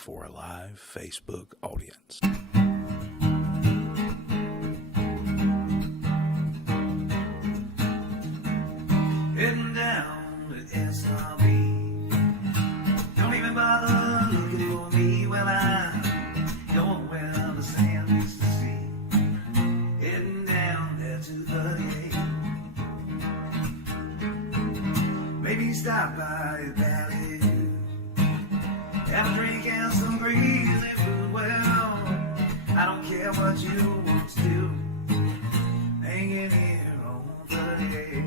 before a live Facebook audience. Heading down to SRB. Don't even bother looking for me. Well, I'm going where the sand used to see. Heading down there to 38. Maybe stop by a valley. Have a drink and some greasy food. Well, I don't care what you want to do. Hanging here on 38.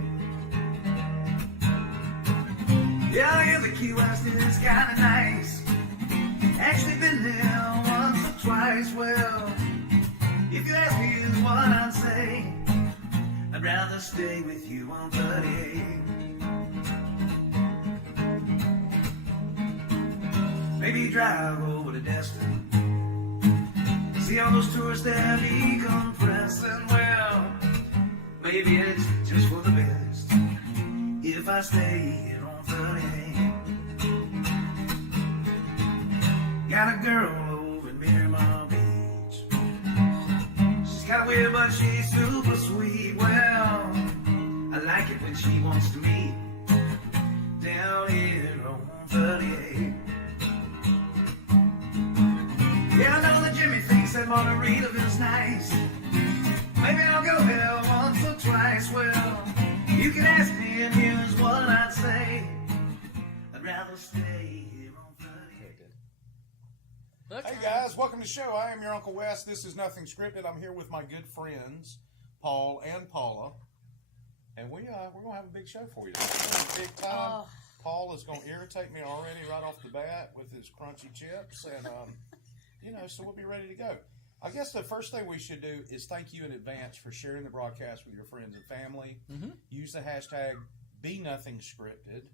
Yeah, I hear the Key West is kinda nice. Actually been there once or twice. Well, if you ask me is what I'd say, I'd rather stay with you on 38. Maybe drive over to Destin. See all those tourists there decompressing. Well, maybe it's just for the best if I stay here on 38. Got a girl over in Miramar Beach. She's got a weird but she's super sweet. Well, I like it when she wants to meet down here on 38. Yeah, I know that Jimmy thinks that Margaritaville's nice. Maybe I'll go there once or twice. Well, you can ask me and here's what I'd say. I'd rather stay here on 38. Hey guys, welcome to the show. I am your Uncle Wes. This is Nothing Scripted. I'm here with my good friends, Paul and Paula. And we're going to have a big show for you today. Big time. Oh. Paul is going to irritate me already right off the bat with his crunchy chips. And, so we'll be ready to go. I guess the first thing we should do is thank you in advance for sharing the broadcast with your friends and family. Mm-hmm. Use the hashtag #BeNothingScripted,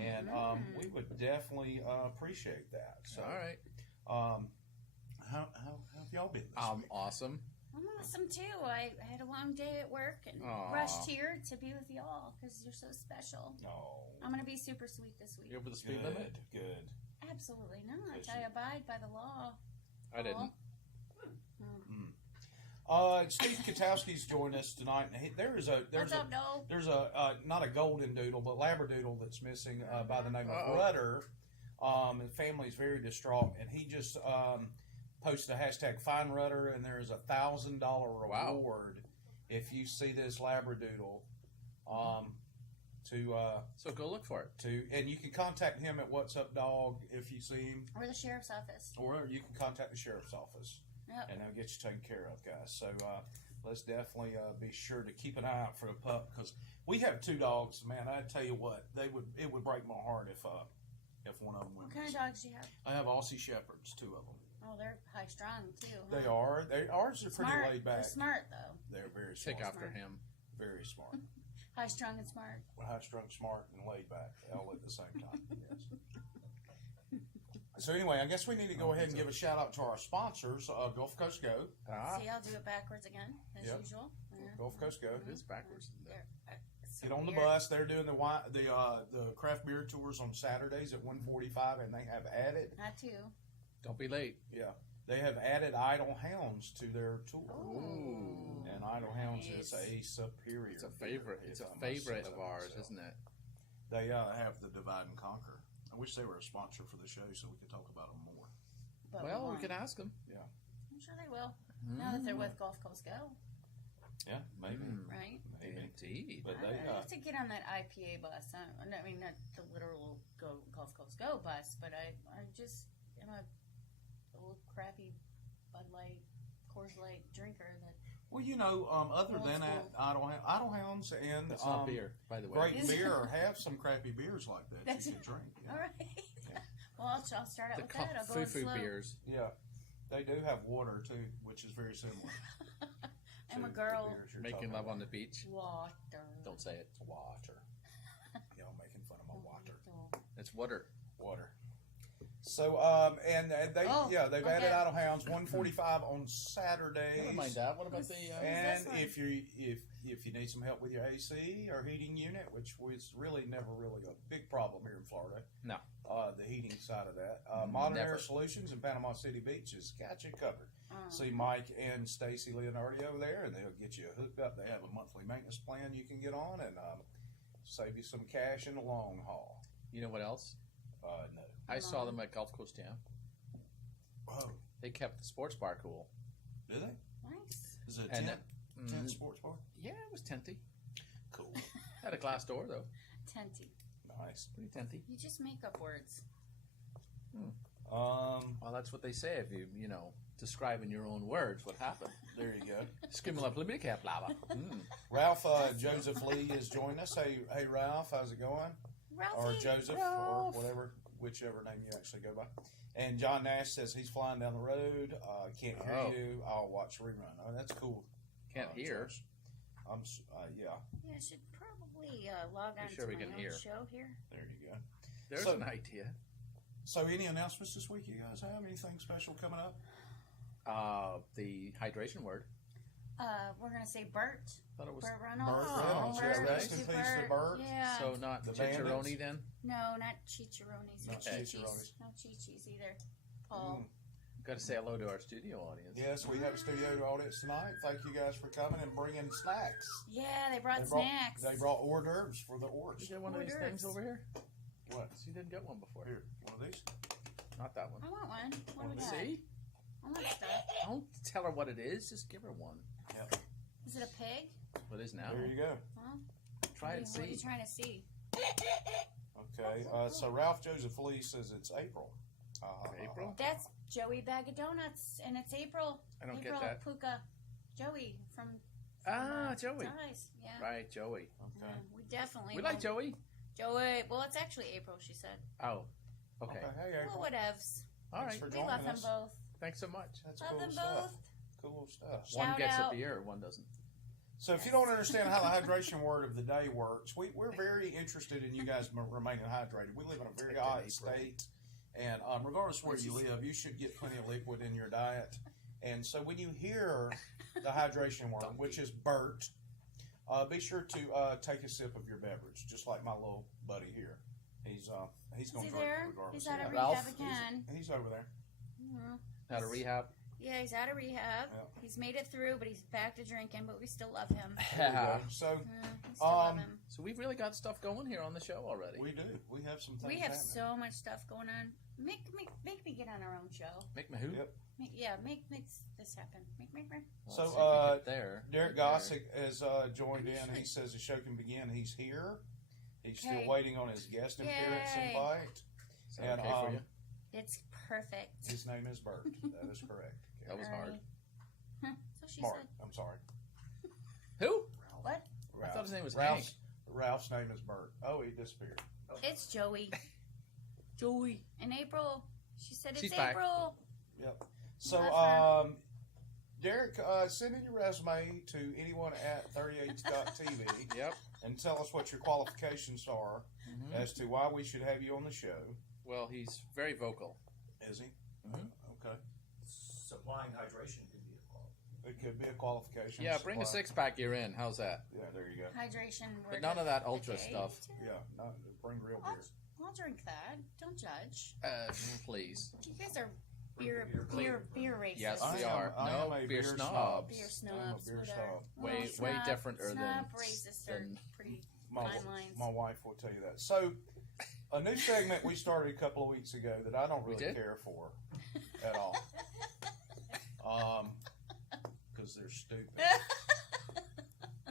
and we would definitely appreciate that. So, all right. How have y'all been this week? Awesome. I'm awesome too. I had a long day at work and rushed here to be with y'all because you're so special. Oh, I'm going to be super sweet this week. You over the speed limit? Good. Absolutely not. I abide by the law. I didn't. Steve Katowski's joined us tonight. And there's a not a golden doodle, but labradoodle that's missing by the name of Rudder. And the family's very distraught, and he just posted a hashtag Find Rudder, and there's $1,000 reward if you see this labradoodle. So go look for it. And you can contact him at What's Up Dog if you see him, Or the sheriff's office. or you can contact the sheriff's office. Yep. And they'll get you taken care of, guys. So let's definitely be sure to keep an eye out for the pup, because we have two dogs. Man, I tell you what, it would break my heart if one of them went. What kind of dogs do you have? I have Aussie Shepherds, two of them. Oh, they're high strung too. Huh? They are. Ours are pretty laid back. They're smart though. They're very smart. Take after him. Very smart. High strung and smart. High strung, smart, and laid back, all at the same time. Yes. So anyway, I guess we need to go ahead and give a shout out to our sponsors, Gulf Coast Go. See, I'll do it backwards again, as usual. Yeah. Gulf Coast Go. It is backwards. Get on the bus. They're doing the craft beer tours on Saturdays at 1:45, and they have added. Not too. Don't be late. Yeah, they have added Idle Hounds to their tour. Ooh. And Idle Hounds is a superior. It's a favorite. It's a favorite of ours, isn't it? They have the Divide and Conquer. I wish they were a sponsor for the show so we could talk about them more. But well, we could ask them. Yeah. I'm sure they will. Now that they're with Gulf Coast Go. Yeah, maybe. Right? Maybe. Indeed. But I have to get on that IPA bus. I mean, not the literal Gulf Coast Go bus, but I just am a little crappy Bud Light, Coors Light drinker that. Well, other than that, Idle Hounds and That's not beer, by the way. Great Beer have some crappy beers like that you can drink. Yeah. All right. Yeah. Well, I'll start out with that. I'll go Foo-foo slow. beers. Yeah, they do have water too, which is very similar. I'm a girl. Making love on the beach. Water. Don't say it. Water. Y'all making fun of my water. It's water. Water. So, and they've added idle hounds 145 on Saturdays. Never mind that. What about the? And if you need some help with your AC or heating unit, which was really never really a big problem here in Florida. No. The heating side of that. Modern Air Solutions in Panama City Beach has got you covered. See Mike and Stacy Leonardi over there, and they'll get you hooked up. They have a monthly maintenance plan you can get on and save you some cash in the long haul. You know what else? No. I saw them at Gulf Coast Jam. Oh, They kept the sports bar cool. do they? Nice. Is it a And tent sports bar? Yeah, it was tenty. Cool. Had a glass door though. Tenty. Nice. Pretty tenty. You just make up words. Well, that's what they say if you describe in your own words what happened. There you go. Skimmalaplimicap. Ralph Joseph Lee is joining us. Hey, Ralph, how's it going? Ralphie. Or Joseph, or whatever, whichever name you actually go by. And John Nash says he's flying down the road. Can't hear you. I'll watch rerun. Oh, that's cool. Can't hear. Josh. Yeah, I should probably log on sure to we my can own hear. show here. There you go. There's an idea. So, any announcements this week you guys have? Anything special coming up? The hydration word. We're gonna say Bert. Thought it was Bert Reynolds. Burt Reynolds. Bert. Yeah, rest in peace to Bert. Yeah. So not The Chicharoni Bandits. then. No, not chicharrones. Not chicharrones. No chichis either. Paul. Got to say hello to our studio audience. Yes, we have a studio audience tonight. Thank you guys for coming and bringing snacks. Yeah, they brought snacks. They brought hors d'oeuvres for the orcs. You get one of these things over here? What? You didn't get one before. Here, one of these? Not that one. I want one. What do we got? See? I want stuff. Don't tell her what it is. Just give her one. Yep. Is it a pig? What is now? There you go. Huh? Try it. What are you See. trying to see? Okay, so Ralph Joseph Lee says it's April. April? That's Joey Bag of Donuts, and it's April. I don't April get that. Puka. Joey from Joey. Dice. Yeah. Right, Joey. Okay. We definitely We like want- Joey. Joey. Well, it's actually April, she said. Oh, okay. Hey, April. Well, whatevs. All Thanks right. for We joining love them us. both. Thanks so much. That's Love cool them stuff. both. Cool stuff. One Shout gets out. a beer, one doesn't. So if you don't understand how the hydration word of the day works, we're very interested in you guys remaining hydrated. We live in a very hot state, and regardless of where you live, you should get plenty of liquid in your diet. And so when you hear the hydration word, which is Bert, be sure to take a sip of your beverage, just like my little buddy here. He's going Is to he drink there? regardless. He's out of Ralph? rehab again. He's over there. Out of rehab. Yeah, he's out of rehab. Yep. He's made it through, but he's back to drinking. But we still love him. There you go. So We still love him. So we've really got stuff going here on the show already. we do. We have some things We have happening. so much stuff going on. Make me get on our own show. Make me who? Yep. Make this happen. Make. Well, So, let's see if we get there. Derek There. Gossick has joined in. He says the show can begin. He's here. He's still Okay. waiting on his guest appearance Yay. invite. Is that And, okay for you? It's perfect. His name is Bert. That is correct. That was hard. Huh, so she Mark. said. I'm sorry. Who? What? I thought his name was Ralph's name is Bert. Oh, he disappeared. It's Joey. Joey. In April. She said it's She's back. April. Yep. So, Love Derek, send in your resume to anyone at 38.tv Yep. and tell us what your qualifications are as to why we should have you on the show. Well, he's very vocal. Is he? Mhm. Okay. Supplying hydration could be a problem. It could be a qualification. Yeah, bring a Supply. 6-pack. You're in. How's that? Yeah, there you go. Hydration. But none of that ultra stuff. Yeah, no, bring real beer. I'll drink that. Don't judge. Please. You guys are beer racists. Yes, I we am- are. I am No, a beer snob. snobs. Beer I'm a snobs. beer whatever. snob. Well, Way snob, different than snob racists are than pretty My, fine lines. my wife will tell you that. So, a new segment we started a couple of weeks ago that I don't really did? care for at all. Because they're stupid.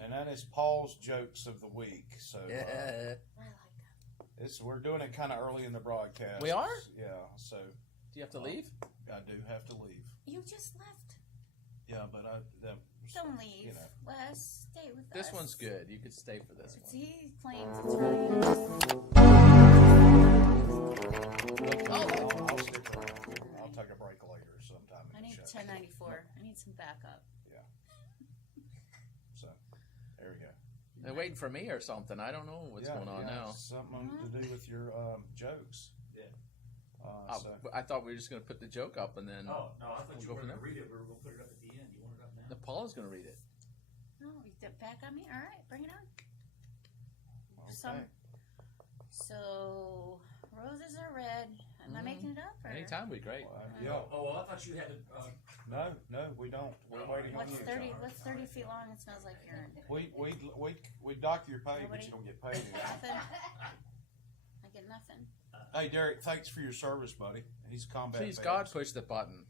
And that is Paul's Jokes of the Week. So, Yeah. I like that. we're doing it kind of early in the broadcast. We are? Yeah, so Do you have to leave? I do have to leave. You just left. Yeah, but Don't leave. You know. Wes, stay with us. This one's good. You could stay for this one. He claims it's really I'll stick around. I'll take a break later sometime. I in the need show. 1094. I need some backup. So, there we go. They're waiting for me or something. I don't know what's going on now. Something to do with your jokes. Yeah. I thought we were just going to put the joke up and then. Oh, no, I thought you go were from going to there. read it. We were going to put it up at the end. You want it up now? Paula's going to read it. No, you dip back on me. All right, bring it on. Okay. So roses are red. Am I making it up? Or? Anytime would be great. Yeah. Oh, well, I thought you had to. No, we don't. We're waiting on What's you. 30? What's 30 feet long and smells like urine? We dock your pay, but Nobody? you don't get paid. Nothing. I get nothing. Hey, Derek, thanks for your service, buddy. He's a combat. Please, vet. God, push the button.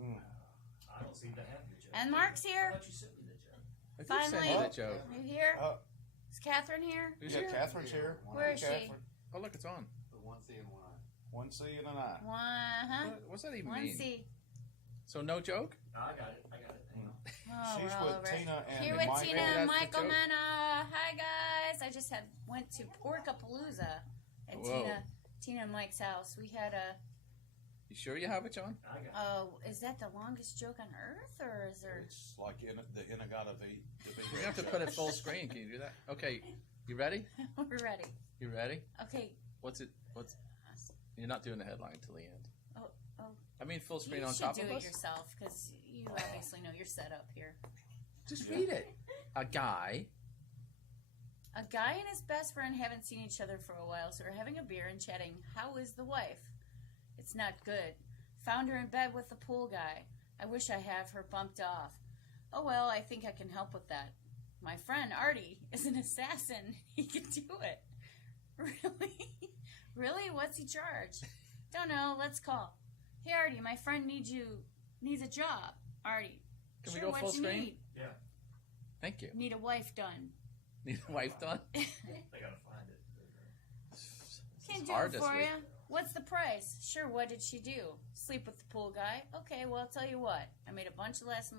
I don't seem to have your joke. And Mark's here. I thought you sent me the joke. I did send Finally. you that joke. You here? Oh, Is Catherine here? Who's yeah, here? Catherine's here. Where is she? Catherine. Oh, look, it's on. One C and an I. What's that even One mean? C. So no joke? No, I got it. Hang on. Oh, She's we're all with over it. Tina and Here with Mike. Tina Maybe and that's the Michael joke. Mena. Hi guys. I just went to Porkapalooza at Whoa. Tina and Mike's house. We had a. You sure you have it, John? I got it. Oh, is that the longest joke on earth, or is there? It's like in the Inagata V. We're gonna have to put it full screen. Can you do that? Okay, you ready? We're ready. You ready? Okay. What's? You're not doing the headline till the end. Oh. I mean, full screen You on should top do of it us. yourself because you obviously know your setup here. Just read it. A guy. A guy and his best friend haven't seen each other for a while, so we're having a beer and chatting. How is the wife? It's not good. Found her in bed with the pool guy. I wish I have her bumped off. Oh well, I think I can help with that. My friend Artie is an assassin. He can do it. Really? Really? What's he charge? Don't know. Let's call. Hey Artie, my friend needs a job. Artie. Can sure, we go what full you screen? Need? Yeah, Thank you. Need a wife done. Need a wife done? they got to find it. Can It's do hard it this for week. you. What's the price? Sure, what did she do? Sleep with the pool guy? Okay, well, I'll tell you what. I made a bunch last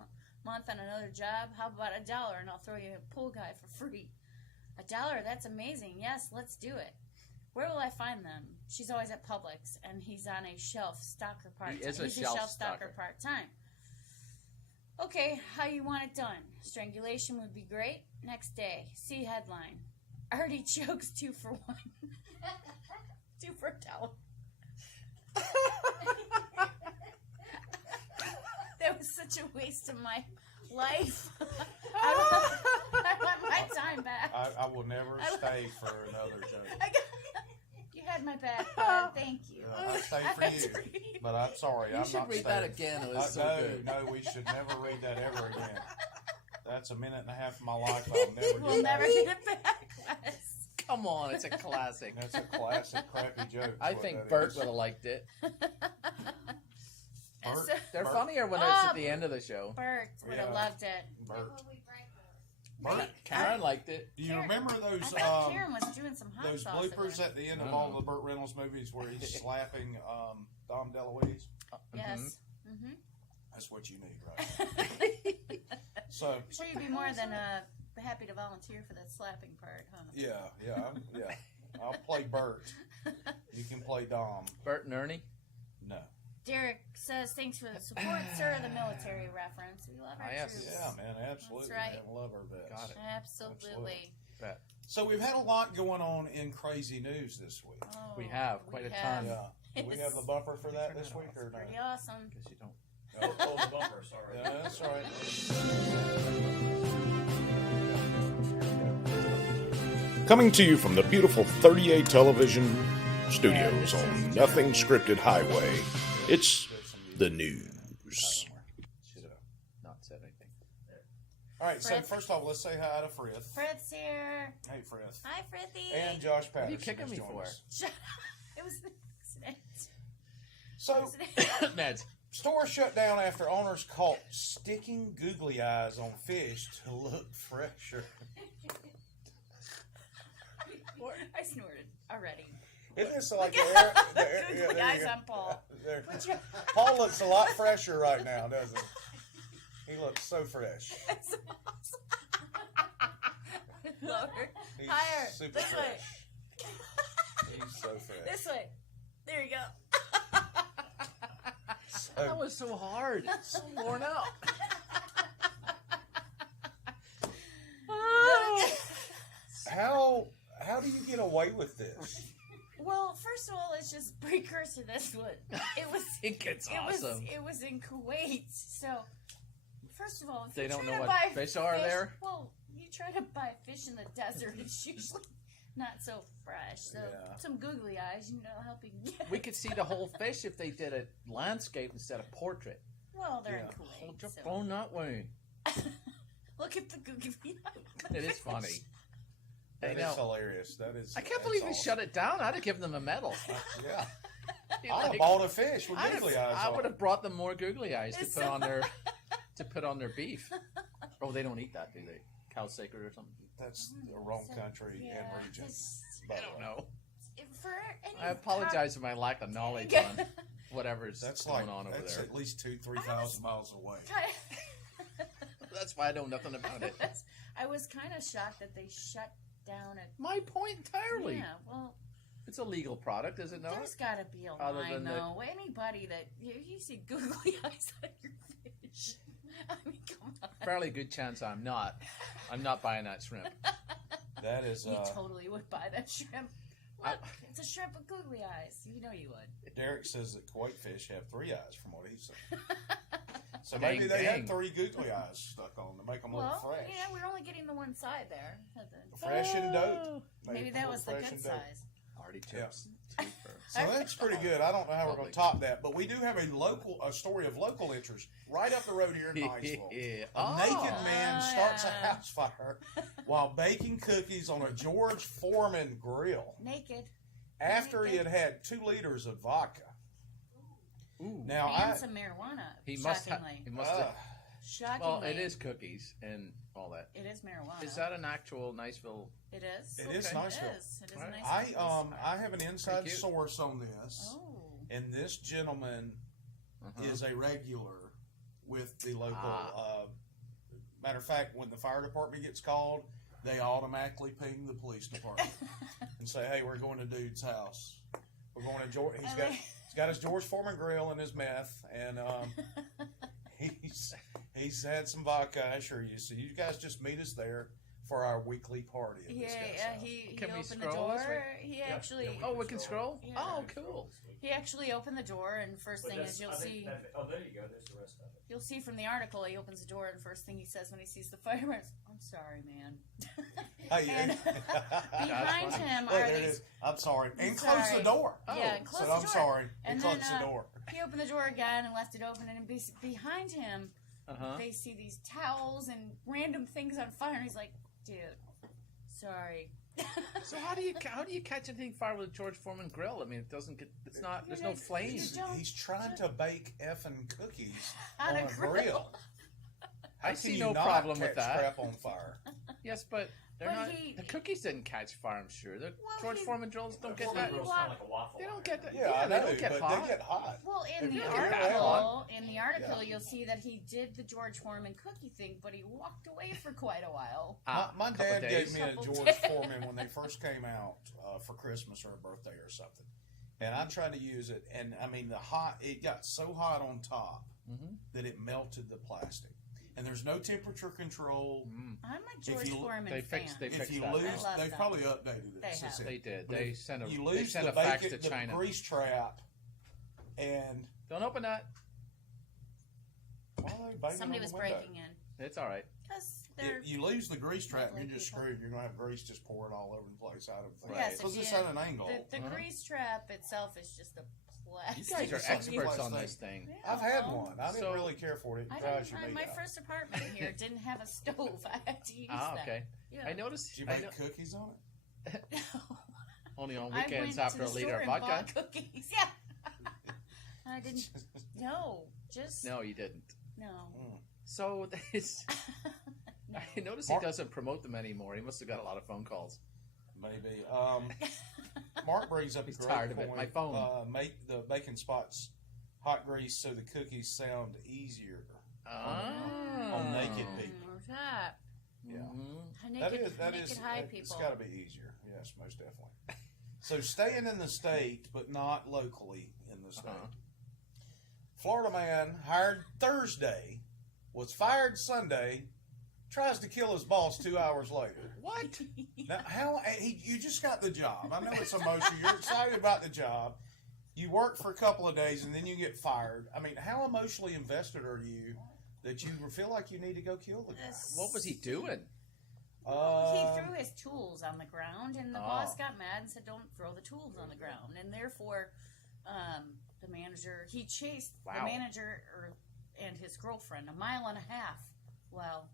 month on another job. How about $1 and I'll throw you a pool guy for free? $1? That's amazing. Yes, let's do it. Where will I find them? She's always at Publix, and he's on a shelf stalker part-time. He is a He's shelf stalker stalker. part-time. Okay, how you want it done? Strangulation would be great. Next day. See headline. Already chokes 2 for 1. 2 for $1. That was such a waste of my life. I want my time back. I will never stay for another joke. You had my back, bud. Thank you. I stay for you, but I'm sorry. You I'm should not read staying. that again. It was so good. No, we should never read that ever again. That's a minute and a half of my life I'll never We'll get never back. get it back, Wes. Come on, it's a classic. That's a classic crappy joke. I what think that Bert is. would have liked it. And Bert? so- They're Bert? funnier when it's Oh, at the end of the show. Bert would have Yeah. loved it. Bert. Bert. Karen liked it. Do you Karen- remember I those thought Karen was doing some hot those sauce in bloopers there. at the end of No. all the Burt Reynolds movies where he's slapping Dom DeLuise? Yes. Mm-hmm. That's what you need, right? So I'm sure you'd be more than happy to volunteer for that slapping part, huh? yeah. I'll play Bert. You can play Dom. Bert and Ernie. No. Derek says, thanks for the support, sir. The military reference. We love our Yes. troops. Yeah, man, absolutely. That's right. Man, love our vets. Got it. Absolutely. Bet. So we've had a lot going on in crazy news this week. Oh, We have quite a ton. Yeah. Do we have the bumper for that this week or Pretty no? awesome. Guess you don't. Oh, the bumper, sorry. Yeah, that's right. Coming to you from the beautiful 38 television studios on Nothing Scripted Highway, it's the news. Should have not said anything. All right, so Fritz. first off, let's say hi to Frith. Fritz here. Hey, Frith. Hi, Frithy. And Josh Patterson. What are you kicking has me joined for? us. It was an accident. So, Ned. store shut down after owners caught sticking googly eyes on fish to look fresher. I snorted already. Isn't this like Look the air? at The air the yeah, googly there eyes you go. on Paul. There. Put your- Paul looks a lot fresher right now, doesn't he? He looks so fresh. That's Lower. He's Higher. super This fresh. way. He's so fresh. This way. There you go. That was so hard. So worn out. How do you get away with this? Well, first of all, it's just precursor. That's what it was. It's awesome. It was in Kuwait. So, first of all, if They you don't try know to what buy fish are there? Well, you try to buy fish in the desert, it's usually not so fresh. So, some googly eyes, help you get. We could see the whole fish if they did a landscape instead of portrait. Well, they're in Kuwait. Hold your so. phone that way. Look at the googly eyes. It is funny. That is hilarious. I can't believe he shut it down. I'd have given them a medal. Yeah. I'd I'd have bought a fish with googly eyes. I would have brought them more googly eyes to put on their beef. Oh, they don't eat that, do they? Cow sacred or something? That's the wrong country and region. I don't know. For any I apologize for my lack of knowledge on whatever's going on over that's there. at least 2,000-3,000 miles away. That's why I know nothing about it. I was kind of shocked that they shut down at. My point entirely. Yeah, well, it's a legal product, is it not? there's got to be a Other line, than though. Anybody that you see googly eyes on your fish. I mean, come on. Fairly good chance I'm not. I'm not buying that shrimp. That is. You totally would buy that shrimp. Look, it's a shrimp with googly eyes. You know you would. Derek says that Kuwait fish have 3 eyes, from what he said. So maybe they had 3 googly eyes stuck on to make them look fresh. Yeah, we're only getting the one side there. Fresh and dope. Maybe that was the fresh good and dope. size. Already chips. So that's pretty good. I don't know how we're going to top that, but we do have a story of local interest right up the road here in Niceville. A naked man starts a house fire while baking cookies on a George Foreman grill. Naked. After he had had 2 liters of vodka. Ooh. Now And some marijuana. He must have. Shockingly. Well, it is cookies and all that. It is marijuana. Is that an actual Niceville? It is. It is Niceville. It is a nice I have an inside source on this, Oh. and this gentleman is a regular with the local. Matter of fact, when the fire department gets called, they automatically ping the police department and say, "Hey, we're going to dude's house. We're going to George. He's got his George Foreman grill and his meth, and he's had some vodka. I assure you. So you guys just meet us there for our weekly party." At this guy's house. He Can we opened the scroll door. this way? He actually. We can scroll. Yeah. Oh, cool. He actually opened the door, and first thing is you'll see. Oh, there you go. There's the rest of it. You'll see from the article, he opens the door, and first thing he says when he sees the firemen is, "I'm sorry, man." And behind him Look, are there it these. is. I'm sorry. And Sorry. close the door. Yeah, Oh, close said, the I'm door. sorry. And close then, the door. He opened the door again and left it open, and behind him, they see these towels and random things on fire, and he's like, "Dude, sorry." So how do you catch anything fire with a George Foreman grill? I mean, it doesn't get. It's not. There's no flames. He's trying to bake effing cookies On on a a grill. grill. How I can see you no not problem with catch that. crap on fire. Yes, but they're But not. he- The cookies didn't catch fire. I'm sure the Well, George he- Foreman drills don't get Foreman that. grill's kind of like a waffle They don't iron. get that. Yeah, I they know, don't get but hot. they get hot. Well, in the Yeah. article, Yeah. you'll see that he did the George Foreman cookie thing, but he walked away for quite a while. My couple dad days. gave me a Couple George days. Foreman when they first came out for Christmas or a birthday or something, and I tried to use it, and I mean it got so hot on top that it melted the plastic, and there's no temperature control. I'm a George you- Foreman They fan. fixed. They If fixed you that. lose, I love they've them. probably updated it. They since have. then. They did. But They if sent a. You They lose sent the a fax bacon, to China. the grease trap, and Don't open that. why are they banging Somebody on was the window? breaking in It's all right. because they're. If you lose the grease trap, Lovely you're just people. screwed. You're gonna have grease just pouring all over the place out of the thing. Yes, Because if it's you- at an angle. The grease trap itself is just a plastic. You guys are Something experts on plastic. this thing. Yeah, I've had well, one. I didn't So- really care for it. It I drives didn't. your My meat out. first apartment here didn't have a stove. I had to use Ah, that. okay. Yeah. I noticed. Did you I make know- cookies on it? only on I weekends went after to a the liter store of and vodka. bought cookies. Yeah. I didn't. No, just No, you didn't. no. So it's. No. I noticed he doesn't promote them anymore. He must have got a lot of phone calls. Maybe. Mark brings up He's a great tired of it. point. My phone. Make the bacon spots hot grease so the cookies sound easier on naked people. What's that? Yeah. Naked, That naked is. high It's people. got to be easier. Yes, most definitely. So staying in the state, but not locally in the state. Florida man hired Thursday, was fired Sunday, tries to kill his boss 2 hours later. What? Now, you just got the job. I know it's emotional. You're excited about the job. You work for a couple of days and then you get fired. I mean, how emotionally invested are you that you feel like you need to go kill the guy? What was he doing? He threw his tools on the ground, and the boss got mad and said, "Don't throw the tools on the ground." And therefore, the manager chased the manager and his girlfriend 1.5 miles while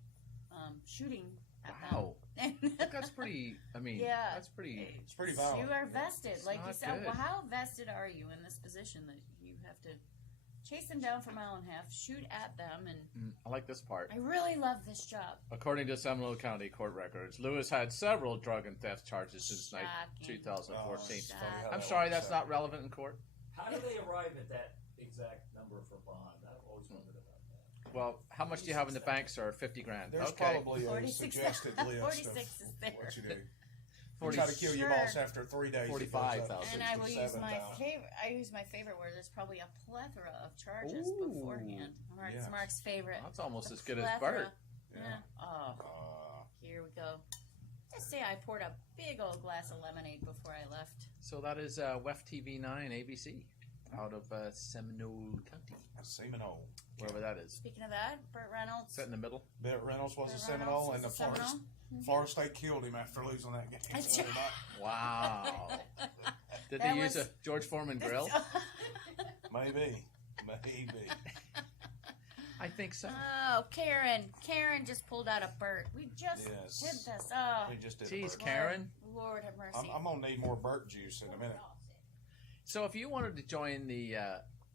shooting at them. That's pretty. I mean, that's pretty. It's pretty violent. You are vested, It's like you not said. good. Well, how vested are you in this position that you have to chase them down for 1.5 miles, shoot at them, and I like this part. I really love this job. According to Seminole County court records, Lewis had several drug and theft charges since Shocking. 2014. It's funny how I'm that sorry, works that's out. not relevant in court. How do they arrive at that exact number for bond? I've always wondered about that. Well, how much do you have in the bank, sir? 50 grand. There's Okay. probably a 46 suggested list 46 of is there. what you do. 40 Try to kill your Sure. boss after 3 days. 45,000. And I will use my 67,000. favorite. I use my favorite word. There's probably a plethora of charges Ooh. beforehand. Mark's Yes. Mark's favorite. That's almost The as good as plethora. Bert. Yeah. Oh, here we go. Just say I poured a big old glass of lemonade before I left. So that is WEF TV 9 ABC out of Seminole County, Seminole. wherever that is. Speaking of that, Burt Reynolds. Set in the middle. Burt Reynolds was a Burt Seminole, Reynolds and the was a Seminole. Florida State killed him after losing that game. That's the other night. Wow. Did That they use was- a George Foreman grill? Maybe. I think so. Oh, Karen just pulled out a Burt. We just Yes. did this. Oh, We just did a Jeez, Burt. Karen. Lord have mercy. I'm gonna need more Burt juice in a minute. So if you wanted to join the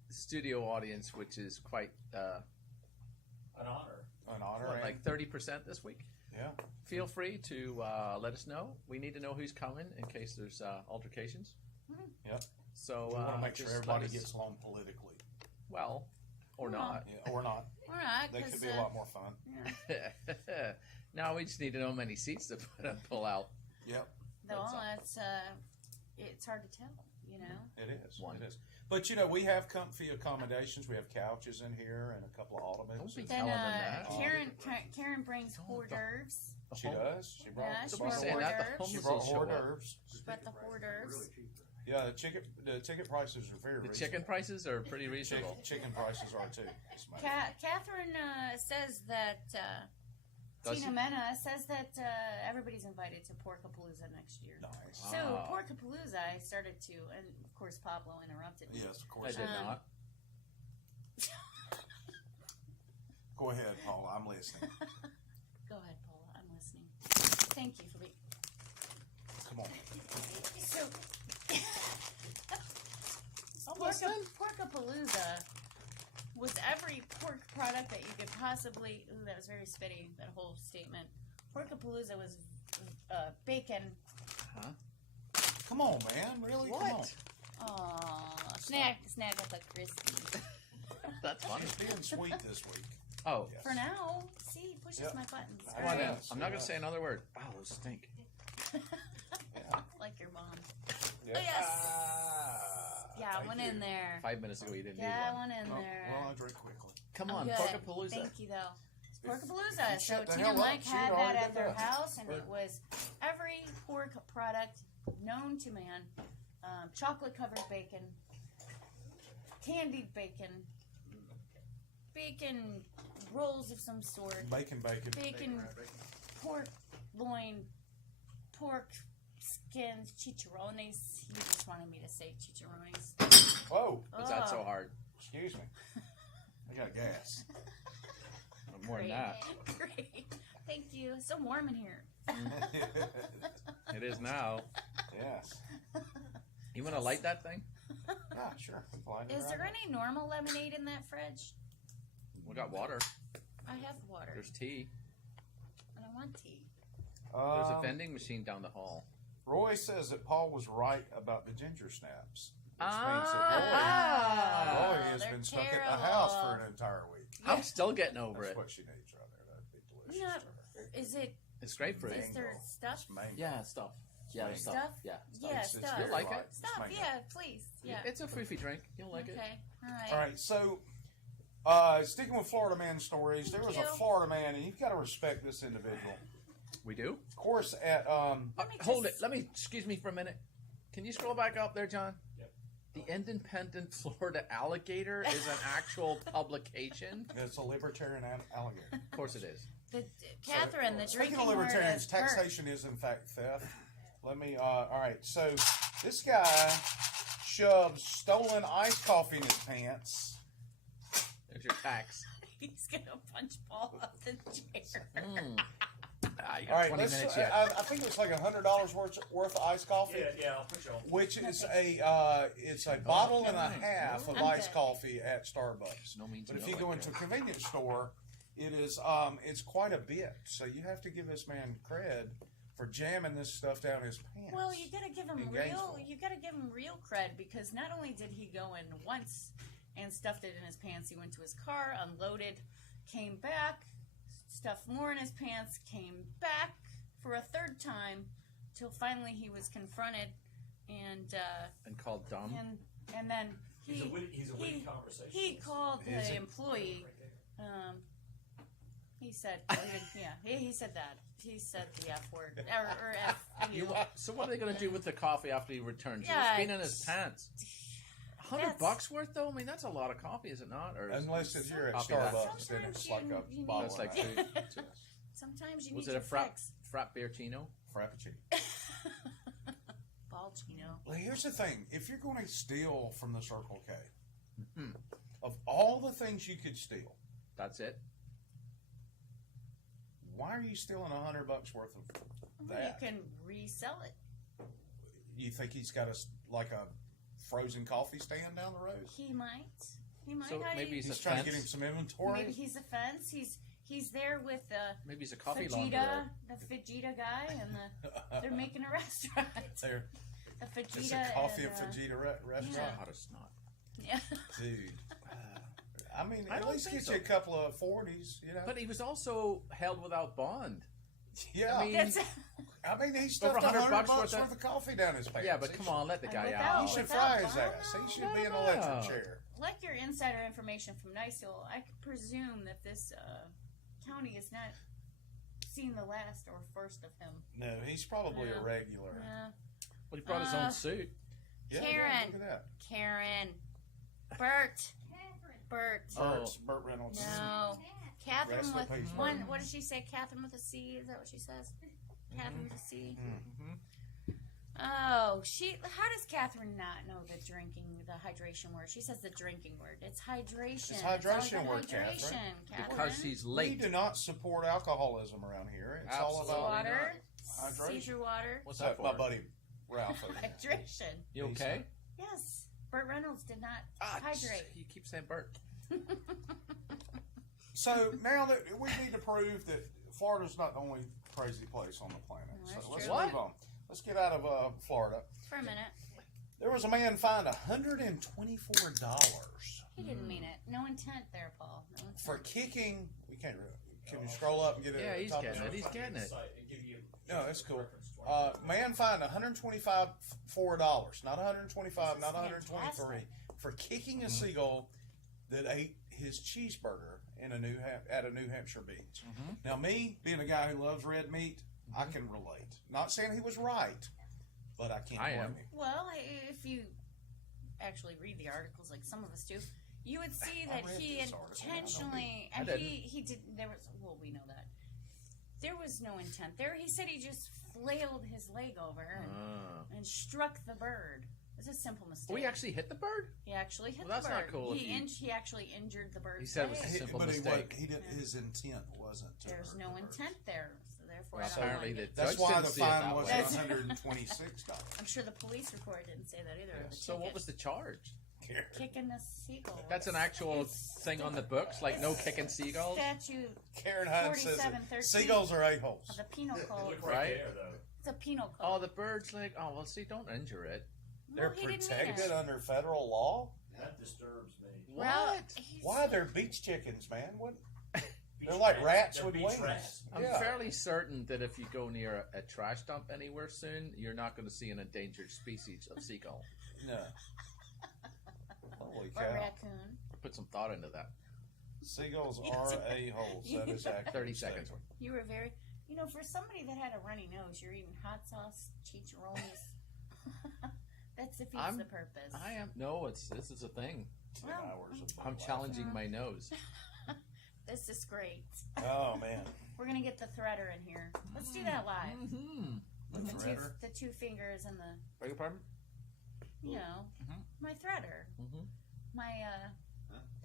studio audience, which is quite An honor. An honor, what, and like 30% this week, yeah. feel free to let us know. We need to know who's coming in case there's altercations. Yep. So We want to make just sure let everybody us- gets along politically, well, or not. yeah, or not. All right, They could be a lot more fun. Now we just need to know how many seats to pull out. Yep, No, it's hard to tell, you know. it is. One. It is. But we have comfy accommodations. We have couches in here and a couple of ottomans. Don't be Then telling them that. Karen brings hors d'oeuvres. She does. She brought. Yeah, she she brought brought saying that, the hors d'oeuvres. She homeless brought will show hors up. d'oeuvres. She brought the hors d'oeuvres. Yeah, the ticket prices are very The reasonable. chicken prices are pretty reasonable. Chicken prices are too. Yes, ma'am. Catherine says that Does Tina she? Mena says that everybody's invited to Porkapalooza next year. Nice. So Wow. Porkapalooza, I started to, and of course Pablo interrupted me. Yes, of I course. did not. Go ahead, Paula. I'm listening. Go ahead, Paula. I'm listening. Thank you for being. Come on. So, Porkapalooza was every pork product that you could possibly. Ooh, that was very spitty. That whole statement. Porkapalooza was bacon. Huh? Come on, man. Really? Come on. What? Aw, snack at the crispy. That's funny. He's being sweet this week. Oh, Yes. For now, see, he pushes Yep. my buttons. I come on in. Yes, I'm not going to yes. say another word. Oh, those stink. Like your mom. Yeah. Oh, yes. Yeah, I Thank went you. in there. 5 minutes ago, you didn't Yeah, need I one. went in Oh, there. well, I drink quickly. Come I'm on, good. Porkapalooza. Thank you, though. It's If Porkapalooza. you So shut the Tina hell and up, Mike she'd had already that get at their done. house, and it was every pork product known to man. Chocolate-covered bacon, candied bacon, bacon rolls of some sort, Bacon. bacon, pork loin, pork skins, chicharrones. You just wanted me to say chicharrones. Whoa. Was that so hard? Excuse me. I got gas. More than that. Great. Thank you. It's so warm in here. It is now. Yes. You want to light that thing? Yeah, sure. Blind Is around. there any normal lemonade in that fridge? We got water. I have water. There's tea. I don't want tea. There's a vending machine down the hall. Roy says that Paul was right about the ginger snaps. Which means Ah. that Roy has they're been stuck at terrible. the house for an entire week. I'm still getting over That's it. what she needs right there. That'd be delicious. No, to her. is it? It's grapefruit. Is there Mango. stuff? It's mango. Yeah, stuff. Yeah, It's stuff. Stuff? Yeah. Yeah, It's stuff. very like light. it? It's Stuff. mango. Yeah, please. Yeah. It's a foofy drink. You'll like it. Okay. All right. All right, so Sticking with Florida man stories, there was a Florida man, and you've got to respect this individual. We do? Of course, at hold it. Excuse me for a minute. Can you scroll back up there, John? Yep. The Independent Florida Alligator is an actual publication. it's a libertarian alligator. Of course it is. Catherine, the Speaking drinking of libertarians, word is taxation is in fact theft. Let me. All right. So this guy shoves stolen iced coffee in his pants. There's your tax. He's gonna punch Paul off the chair. You got All right, 20 minutes yet. I think it's like $100 worth of iced coffee. Yeah, I'll put you on. Which is it's a bottle and a half of iced coffee at Starbucks. No means But if no you go right into a there. convenience store, it is it's quite a bit. So you have to give this man cred for jamming this stuff down his pants. Well, you gotta give him In real. Gainesville. You gotta give him real cred because not only did he go in once and stuffed it in his pants, he went to his car, unloaded, came back, stuffed more in his pants, came back for a third time, till finally he was confronted and called dumb. and then He's a witty conversation. he called Is the he? employee. He said, he said that. He said the F word or F. So what are they going to do with the coffee after he returns? Yeah, It's been in his pants. $100 worth though? I mean, that's a lot of coffee, is it not? Or is Unless if you're at Coffee that- Starbucks, then it's like a you need- bottle. That's like and a half. food. Sometimes you Was need it a your fix. Frappuccino? Frappuccino. Balchino. Well, here's the thing: if you're going to steal from the Circle K, Mhm. of all the things you could steal, That's it. why are you stealing $100 worth of that? You can resell it. You think he's got like a frozen coffee stand down the road? He might. He might. So How maybe do you- He's trying to get him some inventory. Maybe he's a fence. He's there with the Maybe he's a coffee Fajita, launderer. the Fajita guy, and they're making a restaurant. There, The Fajita. it's a coffee and and, Fajita restaurant, Oh, how to snot. Yeah. dude. I mean, I at don't least think get so. you a couple of 40s, you know. But he was also held without bond. yeah, I mean, That's, I mean, he stuffed Over $100 $100 worth worth of coffee down his pants. Yeah, but He come should- on, let the guy Without- out. He should without fry his bond, ass. He should no, be in an no. electric chair. like your insider information from Niceville, I could presume that this county has not seen the last or first of him. No, he's probably Yeah. a regular. Yeah. Well, he brought his own suit. Yeah, Karen. look at that. Karen. Bert. Bert. Oh. Burt Reynolds. No. Catherine Rest in with peace, one. Bert. What does she say? Catherine with a C. Is that what she says? Catherine with a C. Mm-hmm. Oh, how does Catherine not know the hydration word? She says the drinking word. It's hydration. It's hydration all about word, Catherine. Catherine. Because he's We late. do not support alcoholism around here. It's all Absolutely. about Water. Hydration. Seizure water. What's What's that up, for? my buddy Ralph. over there. Hydration. You okay? Yes. Burt Reynolds did not Ah, hydrate. you keep saying Bert. So now that we need to prove that Florida's not the only crazy place on the planet. No, So that's let's true. What? move on. Let's get out of Florida. For a minute. There was a man fined $124 He didn't mean it. No intent there, Paul. No intent. for kicking. We can't. Can you scroll up and get it? Yeah, at the he's top getting of it. the- He's getting it. No, that's cool. Man fined $124, not 125, This not is 123, fantastic. for kicking a seagull that ate his cheeseburger in at a New Hampshire beach. Mm-hmm. Now, me being a guy who loves red meat, I can relate. Not saying he was right, but I can't I blame am. him. Well, if you actually read the articles like some of us do, you would see I that read he this article. intentionally, I and didn't. he did. There was, well, we know that there was no intent there. He said he just flailed his leg over and struck the bird. It was a simple mistake. We actually hit the bird? He actually hit Well, the that's bird. not cool if you- He actually injured the bird. He said it was a He- simple but mistake. He did, his intent wasn't to There's hurt no the bird. intent there, so therefore Well, I don't apparently like it. the That's judge why didn't the see it fine that was way. $126. I'm sure the police report didn't say that either. The So what ticket. was the charge? Kicking the seagull? That's an actual thing on the books, like no kicking seagulls? Statute Karen Hines says 4713 seagulls are a-holes. of the penal code. Look Right. there, though. It's a penal code. Oh, the bird's like, oh, well, see, don't injure it. No, They're he didn't mean protected it. under federal law? That disturbs me. Well, What? he's- Why? They're beach chickens, man. What? Beach They're like rat. rats They're with beach wings. rats. I'm Yeah. fairly certain that if you go near a trash dump anywhere soon, you're not going to see an endangered species of seagull. No. Holy Or cow. raccoon. Put some thought into that. Seagulls are a-holes. That is accurate. 30 seconds. You were very, for somebody that had a runny nose, you're eating hot sauce, chicharrones. That defeats the purpose. I am. No, this is a thing. 10 hours of I'm challenging my nose. This is great. Oh, man. We're going to get the threader in here. Let's do that live. Mm-hmm. With threader? the two fingers and the, Beg your pardon? my threader. Mm-hmm. My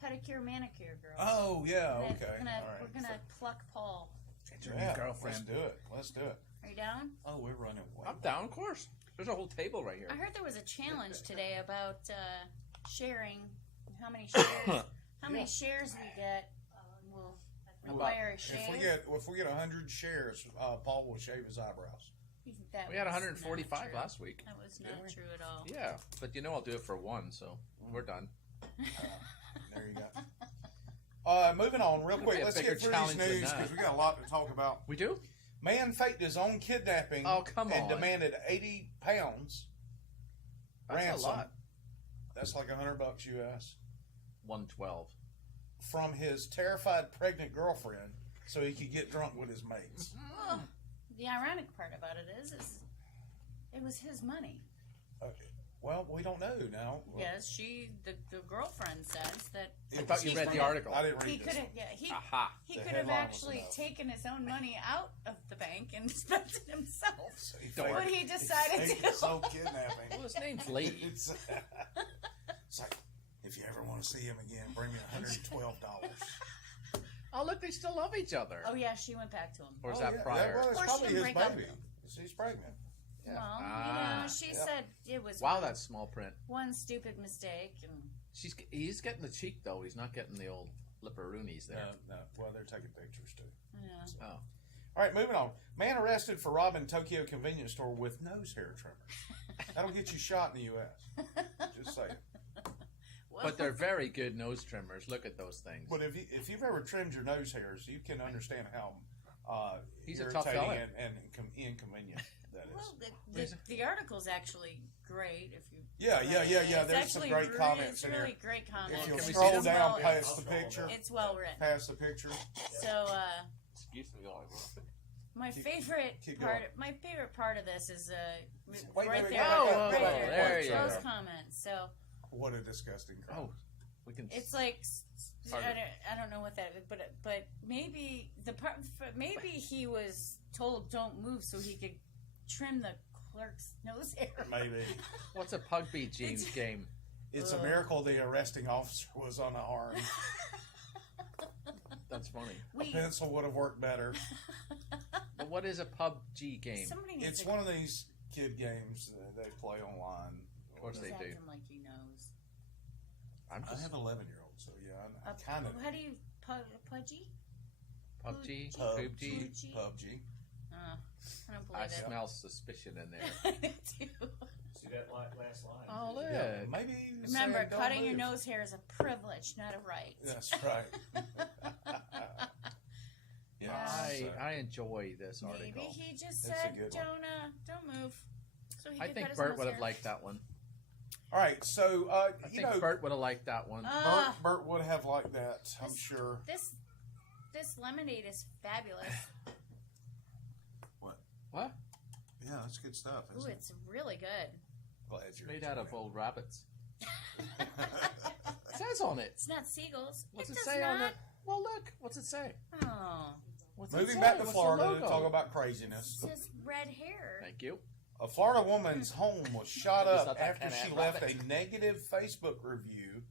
pedicure manicure girl. Oh, yeah, We're okay. gonna, All right. We're going to pluck Paul. Get your Yeah, girlfriend. Let's do it. Are you down? Oh, we're running way. I'm down, of course. There's a whole table right here. I heard there was a challenge today about sharing how many shares. How many shares we get will require a shave. If we get 100 shares, Paul will shave his eyebrows. That We had was 145 not true. last week. That was not true at all. Yeah, but I'll do it for one, so we're done. There you go. Moving on real Could quick. be a Let's bigger get through these challenge than news that. because we got a lot to talk about. We do? Man faked his own kidnapping. Oh, come and on. demanded 80 pounds That's ransom. a lot. That's like $100 US 112. from his terrified pregnant girlfriend, so he could get drunk with his mates. Well, the ironic part about it is it was his money. Well, we don't know now. Yes, the girlfriend says that I thought you he read the could've- article. I didn't he read could this. have. Yeah, Aha. he The could have headline was actually enough. taken his own money out of the bank and spent it himself. So he Dork. But he decided faked to. his own kidnapping. Well, his name's Lee. It's like, if you ever want to see him again, bring me $112. Oh, look, they still love each other. Oh yeah, she went back to him. Or is Oh, that yeah, prior? well, it's Or she probably didn't his break up baby. with She's pregnant. Yeah. Well, Ah. she Yeah. said it was Wow, that's small print. one stupid mistake, and He's getting the cheek, though. He's not getting the old lipperoonies there. No. Well, they're taking pictures too. yeah. Oh. All right, moving on. Man arrested for robbing Tokyo convenience store with nose hair trimmers. That'll get you shot in the U.S. Just saying. Well, But they're very good nose trimmers. Look at those things. But if you've ever trimmed your nose hairs, you can understand how He's a tough irritating fella. and inconvenient that is. well, the article's actually great. If you Yeah. It's There's some actually great comments it's in really here. great comments. If you'll Can we see scroll them? down Well, past the picture, it's well written. past the picture. So Excuse me. my favorite keep part. going. My favorite part of this is Wait, right wait, there. wait, right wait, there. there you Those go. comments. So What a disgusting crime. Oh, we can. it's like Harder. I don't know what that is, but maybe maybe he was told don't move so he could trim the clerk's nose hair. Maybe. What's a Pugby jeans game? It's a miracle the arresting officer was unarmed. That's funny. A pencil would have worked better. But what is a PUBG game? Somebody needs It's to one of these kid games that they play online. Of course he's they do. acting like he knows. I'm I just have 11-year-old, so yeah, I kind of How do you pudgy? PUBG, PUBG. PUBG. PUBG. I don't I believe it. smell suspicion in there. I do. See that last line? Oh, look. Yeah, maybe. Remember, saying don't cutting your move. nose hair is a privilege, not a right. That's right. Yeah, I enjoy this article. Maybe he just It's a said, good one. don't move. So he I could think cut his Bert nose would have hair. liked that one. All right, so I you think know, Bert would have liked that one. Bert would have liked that. I'm sure. This lemonade is fabulous. What? Yeah, that's good stuff. Ooh, Isn't it's really good. Glad It's you're made out of enjoying old rabbits. it. It says on it. It's not seagulls. What's it does say not. on it? Well, look. What's it say? Oh, What's it Moving say? back to What's the Florida to logo? talk about it craziness. says red hair. Thank you. A Florida woman's home was shot Is up that that after kind she of left rabbit? a negative Facebook review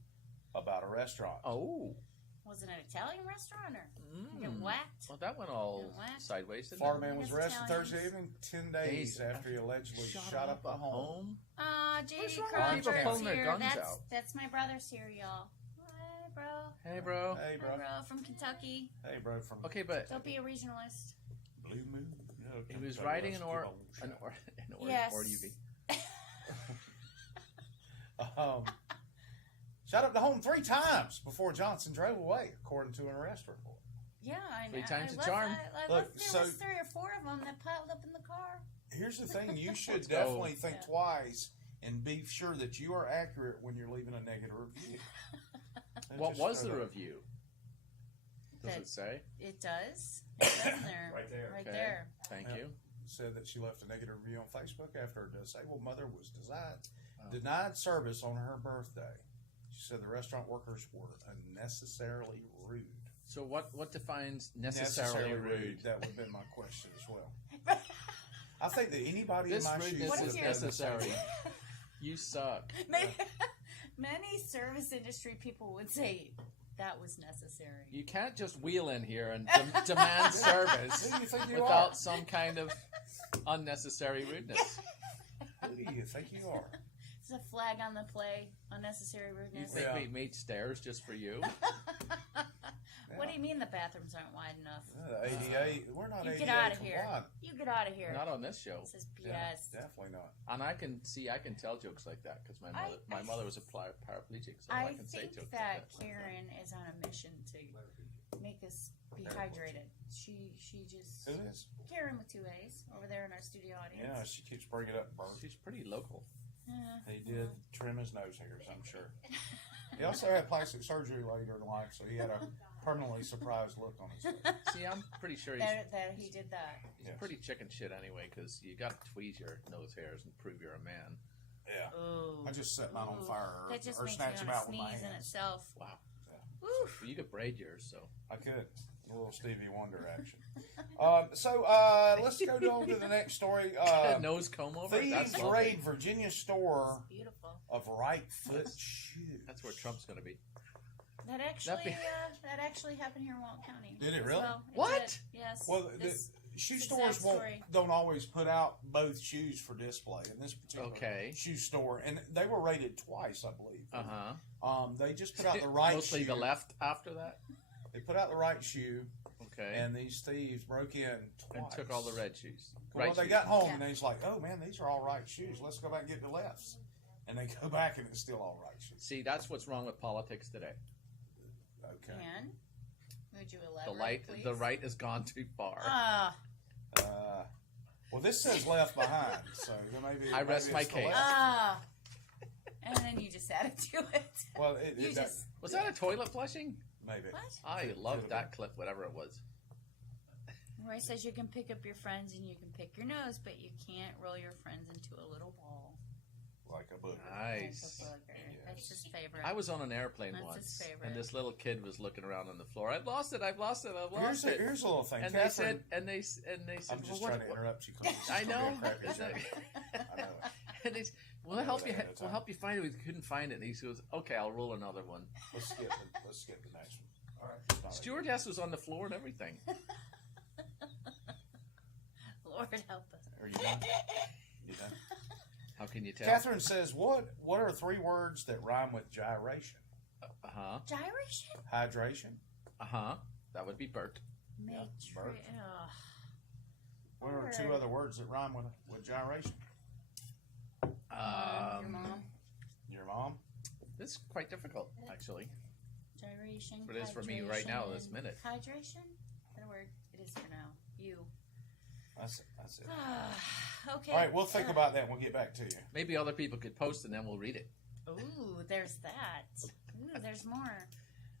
about a restaurant. Oh. Was it an Italian restaurant or Mm. get whacked? Well, that went all Get whacked. sideways. Didn't Florida it? man was Yes, arrested Italians. Thursday evening, 10 days after he allegedly shot up a home. JD What's wrong with Crowder people is pulling their here. guns That's out? that's my brother's here, y'all. Hi, bro. Hey, bro. Hey, Hi, bro. bro, from Kentucky. Hey, bro, from Okay, but Don't be a regionalist. Blue Moon. he was riding an Yes. UV. Shot up the home 3 times before Johnson drove away, according to an arrest report. Yeah, I know. 3 times the left- charm. I Look, left there so- was 3 or 4 of them that piled up in the car. Here's the thing: you should Let's go. definitely think Yeah. twice and be sure that you are accurate when you're leaving a negative review. What Just was know the that. review? Does it say? It does. It says in there. Right there. Right Okay. there. Thank Yeah. you. Said that she left a negative review on Facebook after her disabled mother was denied service on her birthday. She said the restaurant workers were unnecessarily rude. So what defines necessarily rude? That would have been my question as well. I think that anybody This in my shoes rudeness What is if necessary. You suck. Many service industry people would say that was necessary. You can't just wheel in here and demand service Who do you think you without are? some kind of unnecessary rudeness. Who do you think you are? It's a flag on the play. Unnecessary You rudeness. think Yeah. we made stairs just for you? What do you mean the bathrooms aren't wide enough? The ADA, we're not You ADA get out of here. compliant. You get out of here. Not on this show. This is BS. Yeah, definitely not. And I can tell jokes like that because my mother was a paraplegic, so I can say think jokes that like that. Karen is on a mission to make us be hydrated. She just Who is? Karen with 2 A's over there in our studio audience. Yeah, she keeps bringing it up, Bert. She's pretty local. He did trim his nose hairs, I'm sure. He also had plastic surgery later in life, so he had a permanently surprised look on his face. See, I'm pretty sure he's that he did that. Yes. pretty chicken shit anyway because you got to tweeze your nose hairs and prove you're a man. Yeah. Oh, I just set mine on fire that just or makes snatch me them want out to with my sneeze in hands. itself. Wow. Yeah. So you could braid yours, so. I could. A little Stevie Wonder action. Let's go on to the next story. Nose comb over? Thieves That's lovely. raid Virginia store Beautiful. of right foot shoes. That's where Trump's going to be. That actually happened here in Walton County. Did it as really? well. It What? did. Yes. Well, This- shoe this stores exact story. don't always put out both shoes for display. In this particular shoe store, and they were rated twice, I believe. They just put out the right Mostly shoe. the left after that? They put out the right shoe, Okay. and these thieves broke in twice. And took all the red shoes. Well, Right they shoes. got home, Yeah. and they's like, "Oh man, these are all right shoes. Let's go back and get the lefts." And they go back, and it's still all right shoes. See, that's what's wrong with politics today. Okay. And would you The elaborate, please? the right has gone too far. Well, this says left behind, so maybe I rest maybe my it's the case. left. And then you just added to it. Well, You just Was that a toilet flushing? maybe. what? I loved that clip, whatever it was. Roy says you can pick up your friends and you can pick your nose, but you can't roll your friends into a little ball. Like a book. Nice. Like a booger. That's his favorite. I was on an airplane That's once, his favorite. and this little kid was looking around on the floor. I've lost it. I've lost it. I've lost it. Here's a little thing. And Catherine, they said, I'm just well, trying to interrupt you. 'cause this is I gonna know. be a crappy It's show. like- I know. And they said, we'll I know help that you. ahead of We'll time. help you find it. We couldn't find it. And he goes, "Okay, I'll roll another one." Let's skip the next one. All right. Stewardess was on the floor and everything. Lord help us. Are you done? You done? How can you tell? Catherine says, "What are 3 words that rhyme with gyration? Gyration? Hydration. That would be Bert. Yeah, Matri- bird. ugh. What are 2 other words that rhyme with gyration? Your mom. Your mom. This is quite difficult, actually. Gyration. But it is for me right now, this hydration. minute. Hydration? That a word? It is for now. You. That's it. Okay. All right, we'll think about that. And we'll get back to you. Maybe other people could post and then we'll read it. Ooh, there's that. Ooh, there's more.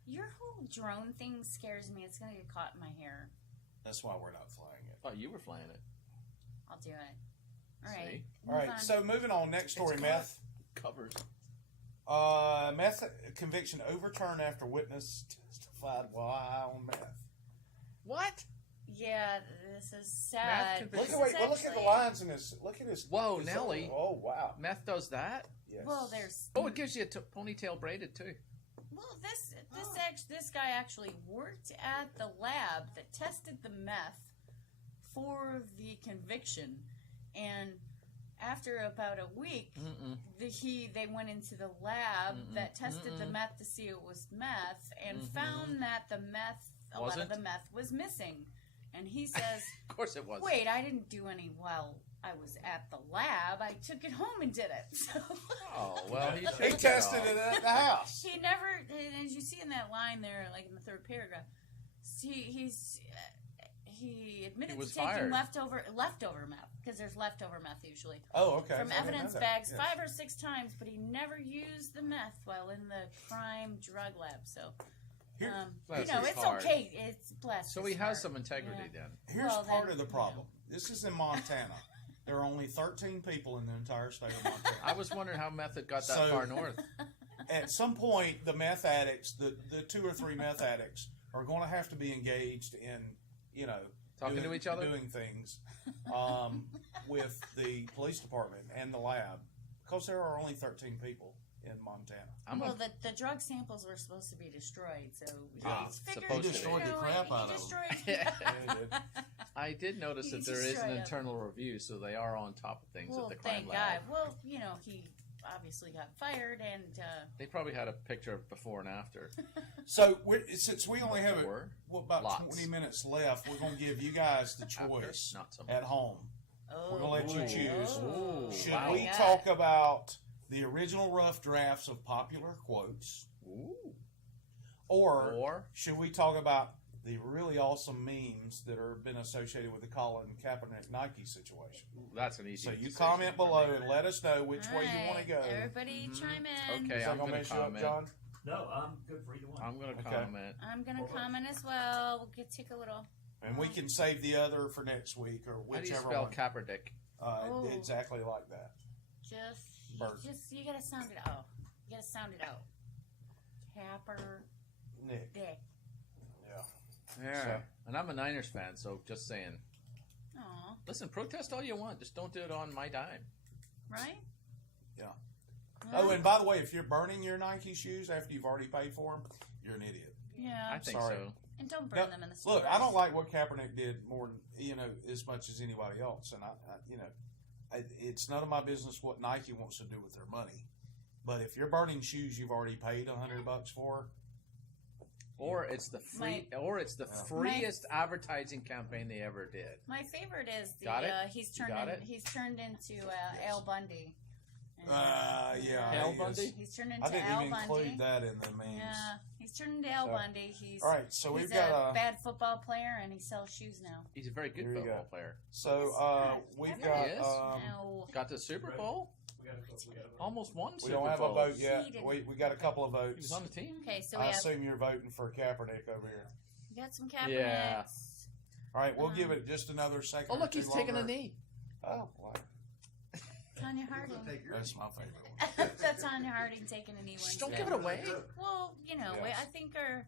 Your whole drone thing scares me. It's gonna get caught in my hair. That's why we're not flying it. Oh, you were flying it. I'll do it. All right. See? All right. So moving on. Next story. It's Meth. Covers. Meth conviction overturned after witness testified while high on meth. What? Yeah, this is sad. Meth Look at the lines in this. Look at this. Whoa, this Nelly. Oh wow. Meth does that? Yes. Well, there's. Oh, it gives you a ponytail braided too. Well, this guy actually worked at the lab that tested the meth for the conviction, and after about a week, they went into the lab that tested the meth to see it was meth, and found that a lot of the meth was missing. And he says, Of course it was. "Wait, I didn't do any while I was at the lab. I took it home and did it." So Oh, well, he He took tested it it at the house. he never, as you see in that line there, like in the 3rd paragraph, he admitted He was to taking fired. leftover meth, because there's leftover meth usually Oh, okay. from So I didn't evidence know that. bags Yes. 5 or 6 times, but he never used the meth while in the crime drug lab. So Bless you know, his it's heart. okay. It's blessed. So his he has heart. some integrity Yeah. then. Here's Well, part then, of the problem. This is in Montana. There are only 13 people in the entire state of Montana. I was wondering how meth had got that So- far north. At some point, the meth addicts, the 2 or 3 meth addicts, are going to have to be engaged in, you know, Talking to each other? doing things with the police department and the lab, because there are only 13 people in Montana. Well, the drug samples were supposed to be destroyed, so Ah, he's figured, supposed to He destroyed the crap he out of them. destroyed. Yeah, he did. I did notice He that there just is an tried to- internal review, so they are on top of things Well, at the crime thank lab. God. Well, you know, he obviously got fired, and They probably had a picture of before and after. So, since we only have Before? about Lots. 20 minutes left, we're going to give you guys the After, choice not so much. at home. oh, We're going to let you choose. Oh, Should wow. we God. talk about the original rough drafts of popular quotes, Ooh. or should we talk about the really awesome memes that have been associated with the Colin Kaepernick Nike situation? That's an easy So you decision comment for below me. and let us know which way you want to Alright, go. Everybody chime in. Okay, Is I'm that going mess to you up, comment. John? No, I'm good for either one. I'm going to Okay. comment. I'm gonna comment as well. We'll take a little. And we can save the other for next week or How do you whichever spell one. Kaepernick? Oh. Exactly like that. Bird. You gotta sound it out. You gotta sound it out. Capper Nick. Dick. Yeah. Yeah. So- And I'm a Niners fan, so just saying. Aw, Listen, protest all you want. Just don't do it on my dime. right? Yeah. Well, Oh, and by the way, if you're burning your Nike shoes after you've already paid for them, you're an idiot. yeah. I think Sorry. so. And don't burn No, them in the stores. Look, I don't like what Kaepernick did more than, as much as anybody else. And it's none of my business what Nike wants to do with their money. But if you're burning shoes you've already paid $100 for, Or it's the freest advertising campaign they ever did. My favorite is the Got it? he's You turned got it? he's turned into Al Bundy. And, yeah. Al he Bundy? is. He's turned into I didn't Al even Bundy. include that in the memes. Yeah, he's turned into Al So- Bundy. He's All right, so he's we've got a bad football player, and he sells shoes now. He's a very good Here you football go. player. So we've There got. he is. No, Got to the Super Bowl. We got to Almost won We Super don't have a Bowl. vote yet. He didn't. We got a couple of He votes. was on the team. okay, so we I have assume you're voting for Kaepernick over here. we got some Kaepernicks. Yeah. All right, we'll give it just another second. Oh, or look, two he's taking a longer. knee. Oh, wow. Tanya Harding. That's my favorite one. That's Tanya Harding taking a knee Just one. don't give it away. Well, Yes. I think our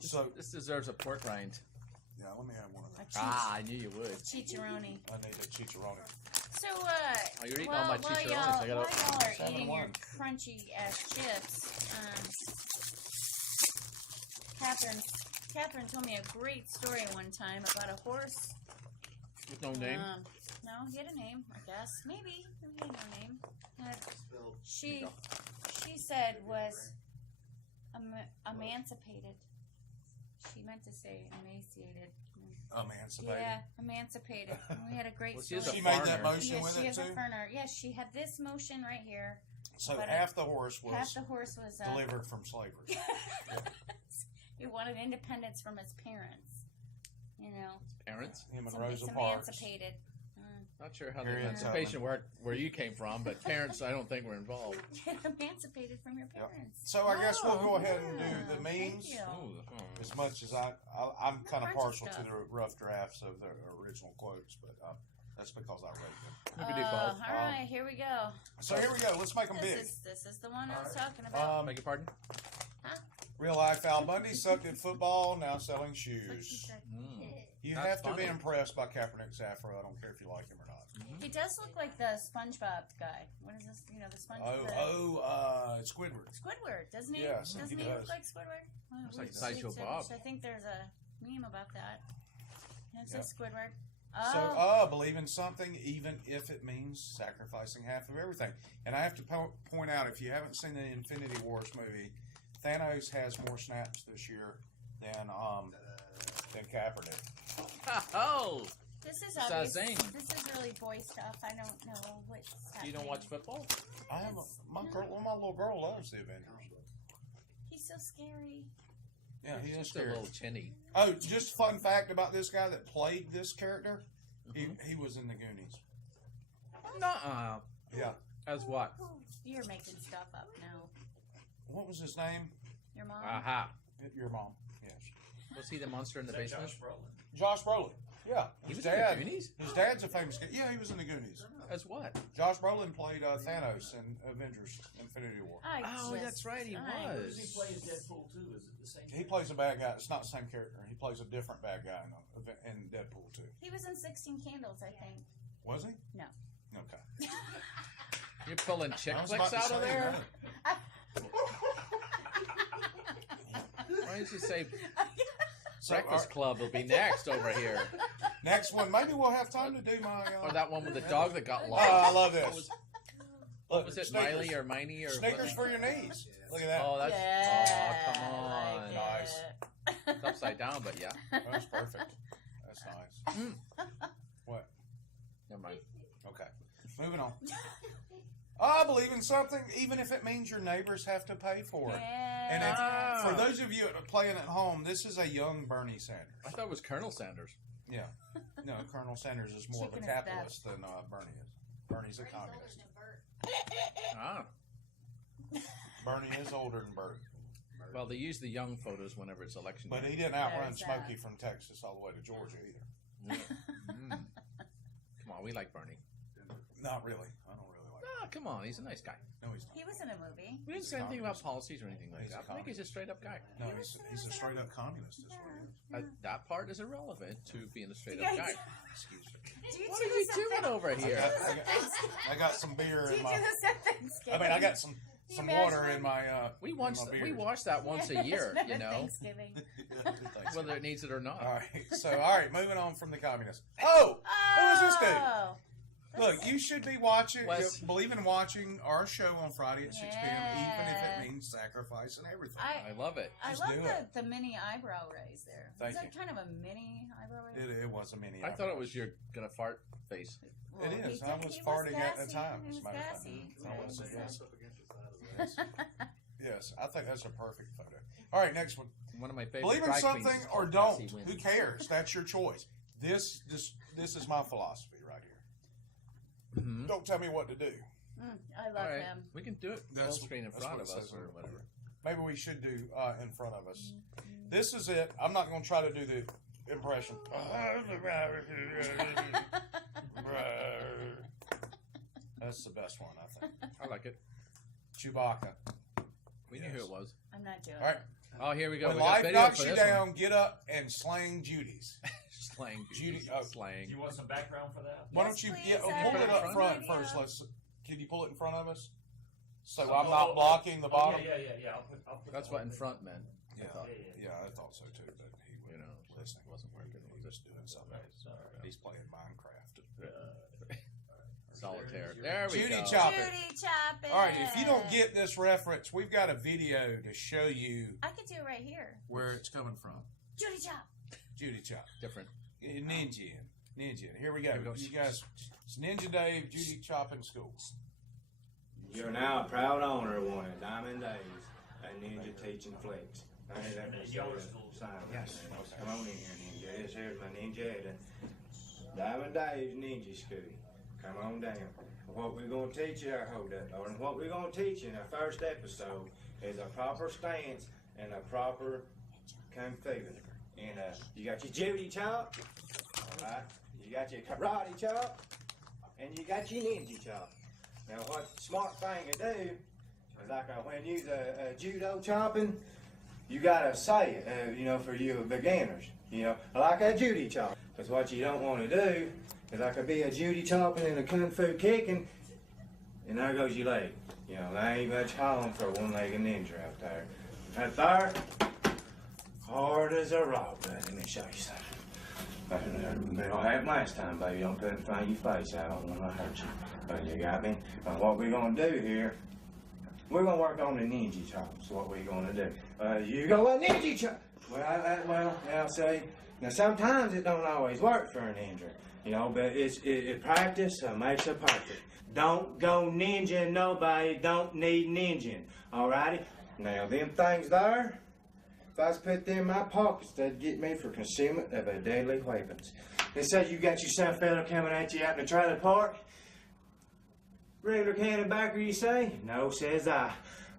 So, This deserves a pork rind. yeah, let me have one of those. I knew you would. chicharoni. I need a chicharoni. So, Oh, you're eating all my while chicharrones. y'all, I gotta- while y'all are 7-1. eating your crunchy ass chips, Catherine told me a great story one time about a horse. With no name. No, he had a name, I guess. Maybe he had no name. She said was emancipated. She meant to say emaciated. Emancipated. Yeah, emancipated. And we had a great Well, story. she's a She made that foreigner. motion Yes, with she it has a too. ferner. Yes, she had this motion right here. So but half the horse Half was the horse was delivered from slavery. he wanted independence from his parents. You know, Parents. Him and so Rosa it's Parks. emancipated. Not sure how the Harriet emancipation worked where you came from, but parents, I don't think were involved. Get emancipated from your Yep. parents. So I guess we'll go ahead and Yeah, do the thank memes. you. As much as I'm kind of Crunchy partial to stuff. the rough drafts of the original quotes, but that's because I read them. We could do both. All right, here we go. So here we go. Let's make them big. This is the one I was talking about. Beg your pardon? Real life Al Bundy sucked at football, now selling shoes. You That's have to be funny. impressed by Kaepernick's afro. I don't care if you like him or not. He does look like the SpongeBob guy. What is this? The SpongeBob. Squidward. Squidward, doesn't he? Yes, doesn't he he does. look like Squidward? Well, Looks like we- Sideshow it's a- Bob. I think there's a meme about that. It's Yep. a Squidward. So, believe in something, even if it means sacrificing half of everything. And I have to point out, if you haven't seen the Infinity Wars movie, Thanos has more snaps this year than Kaepernick. Oh! This is It's obvious. Zane. This is really boy stuff. I don't know what's happening. You don't watch football? I have my little girl loves the Avengers. He's so scary. Yeah, he is Just a scary. little chinny. Oh, just fun fact about this guy that played this character. He was in the Goonies. Nuh-uh. Yeah. As what? You're making stuff up now. What was his name? Your mom. Aha. your mom. Yes. Was he the monster in the basement? Josh Brolin. Yeah. He His was in the Goonies? His dad's a famous guy. Yeah, he was in the Goonies. As what? Josh Brolin played Thanos in Avengers Infinity War. Oh, that's right, he Does he was. play Deadpool too? Is it the same? He plays a bad guy. It's not the same character. He plays a different bad guy in Deadpool too. He was in 16 Candles, I think. Was he? No. Okay. You're pulling chick I was flicks about out to of say, there? no. Why didn't you say So, Breakfast Club will be next over here? next one, maybe we'll have time to do my. Or that one with the dog that got Oh, lost. I love this. Look, Was it Snickers. Miley or Miney or Snickers what? for your knees. Look at that. Oh, that's Yeah, oh, come on. I like Nice. it. It's upside down, but yeah. That's perfect. That's nice. What? Never mind. Okay. Moving on. I believe in something, even if it means your neighbors have to pay for it. And Yeah. for those of you playing at home, this is a young Bernie Sanders. I thought it was Colonel Sanders. Yeah. No, Colonel Sanders is more Chicken of is a capitalist than Bernie is. Bernie's a communist. Ah. Bernie is older than Bert. Well, they use the young photos whenever it's election But day. he didn't outrun There's Smokey that. from Texas all the way to Georgia either. Mm. Come on, we like Bernie. Not really. I don't really like Ah, come on, he's a nice guy. him. No, he's not. He was in a movie. We didn't say anything about policies or anything like He's a that. I think he's a straight up guy. No, he's a straight up communist. Is what he is. That part is irrelevant to being a straight Yeah, up guy. Excuse me. Do you What do are you this doing at over here? I got some beer Do in you my. do this at Thanksgiving? I mean, I got some water imagine? in my. We in watch my beer. we watch that once a year, you know, Thanksgiving. Thanks. whether it needs it or not. All right. So, all right, moving on from the communists. Oh, who is this dude? Oh. Look, you should be watching. Wes. Believe in watching our show on Friday at 6 p.m. Even if Yeah. it means sacrifice and everything. I love it. I Just love do it. the mini eyebrow raise there. Thank Is you. that kind of a mini eyebrow raise? It was a mini. I thought it was your gonna fart face. Well, It he is. did- I was he farting at the gassy. time. He as a was matter of fact. gassy. I was, yes. Yes. Yes, I think that's a perfect photo. All right, next one. One of my favorite. Believe in drag queens something is or called don't. Bessie Wynn. Who cares? That's your choice. This is my philosophy right here. Mhm. Don't tell me what to do. I love All right, him. we can do it That's- full screen in that's front what of it us says or on- whatever. Maybe we should do in front of us. This is it. I'm not going to try to do the impression. That's the best one, I think. I like it. Chewbacca. We knew who it was. I'm not doing All right. it. Oh, here we go. When we got life video knocks for you this down, get up and slang Judy's. One. Slang. Judy- oh. Slang. Do you want some background for that? Why Yes, don't you please, pull I it have up no front idea. first? Can you pull it in front of us? So Oh, I'm not blocking the bottom. Yeah. I'll put That's that what on in there. front meant. Yeah, I thought. yeah, I thought so too. But he You know, listening wasn't working. He was just doing something else. Alright. He's playing Minecraft. Solitaire. There There we Judy go. Chop. Judy Chop it. All right, if you don't get this reference, we've got a video to show you I could do it right here. where it's coming from. Judy Chop. Judy Chop. Different. Ninja. Here we go. Here we go. You guys, it's Ninja Dave, Judy Chop in school. You're now a proud owner of one of Diamond Dave's, a Ninja Teaching Flex. Hey, that was Your the school. sign. Yes. Come on in here, Ninja. This here's my Ninja at Diamond Dave's Ninja School. Come on down. What we're going to teach you, hold up, Lord, and what we're going to teach you in our first episode is a proper stance and a proper kung fu. And you got your Judy chop, all right? You got your karate chop, and you got your ninja chop. Now, what smart thing to do is like when you judo chopping, you gotta say it, for you beginners, like a Judy chop. Because what you don't want to do is like be a Judy chopping and a kung fu kicking, and there goes your leg. There ain't much home for a one-legged ninja out there. Right there, hard as a rock. Let me show you something. It don't happen last time, baby. Don't put it in front of your face. I don't want to hurt you. But you got me? Now, what we're going to do here, we're going to work on the ninja chops. What we're going to do. You go a ninja chop. Well, now see, now sometimes it don't always work for a ninja. But it practice makes a perfect. Don't go ninja nobody. Don't need ninja. Alrighty? Now, them things there, if I was put them in my pockets, that'd get me for concealment of a deadly weapons. It says you got your son fella coming at you out in the trailer park. Regular cannon backer, you say? No, says I.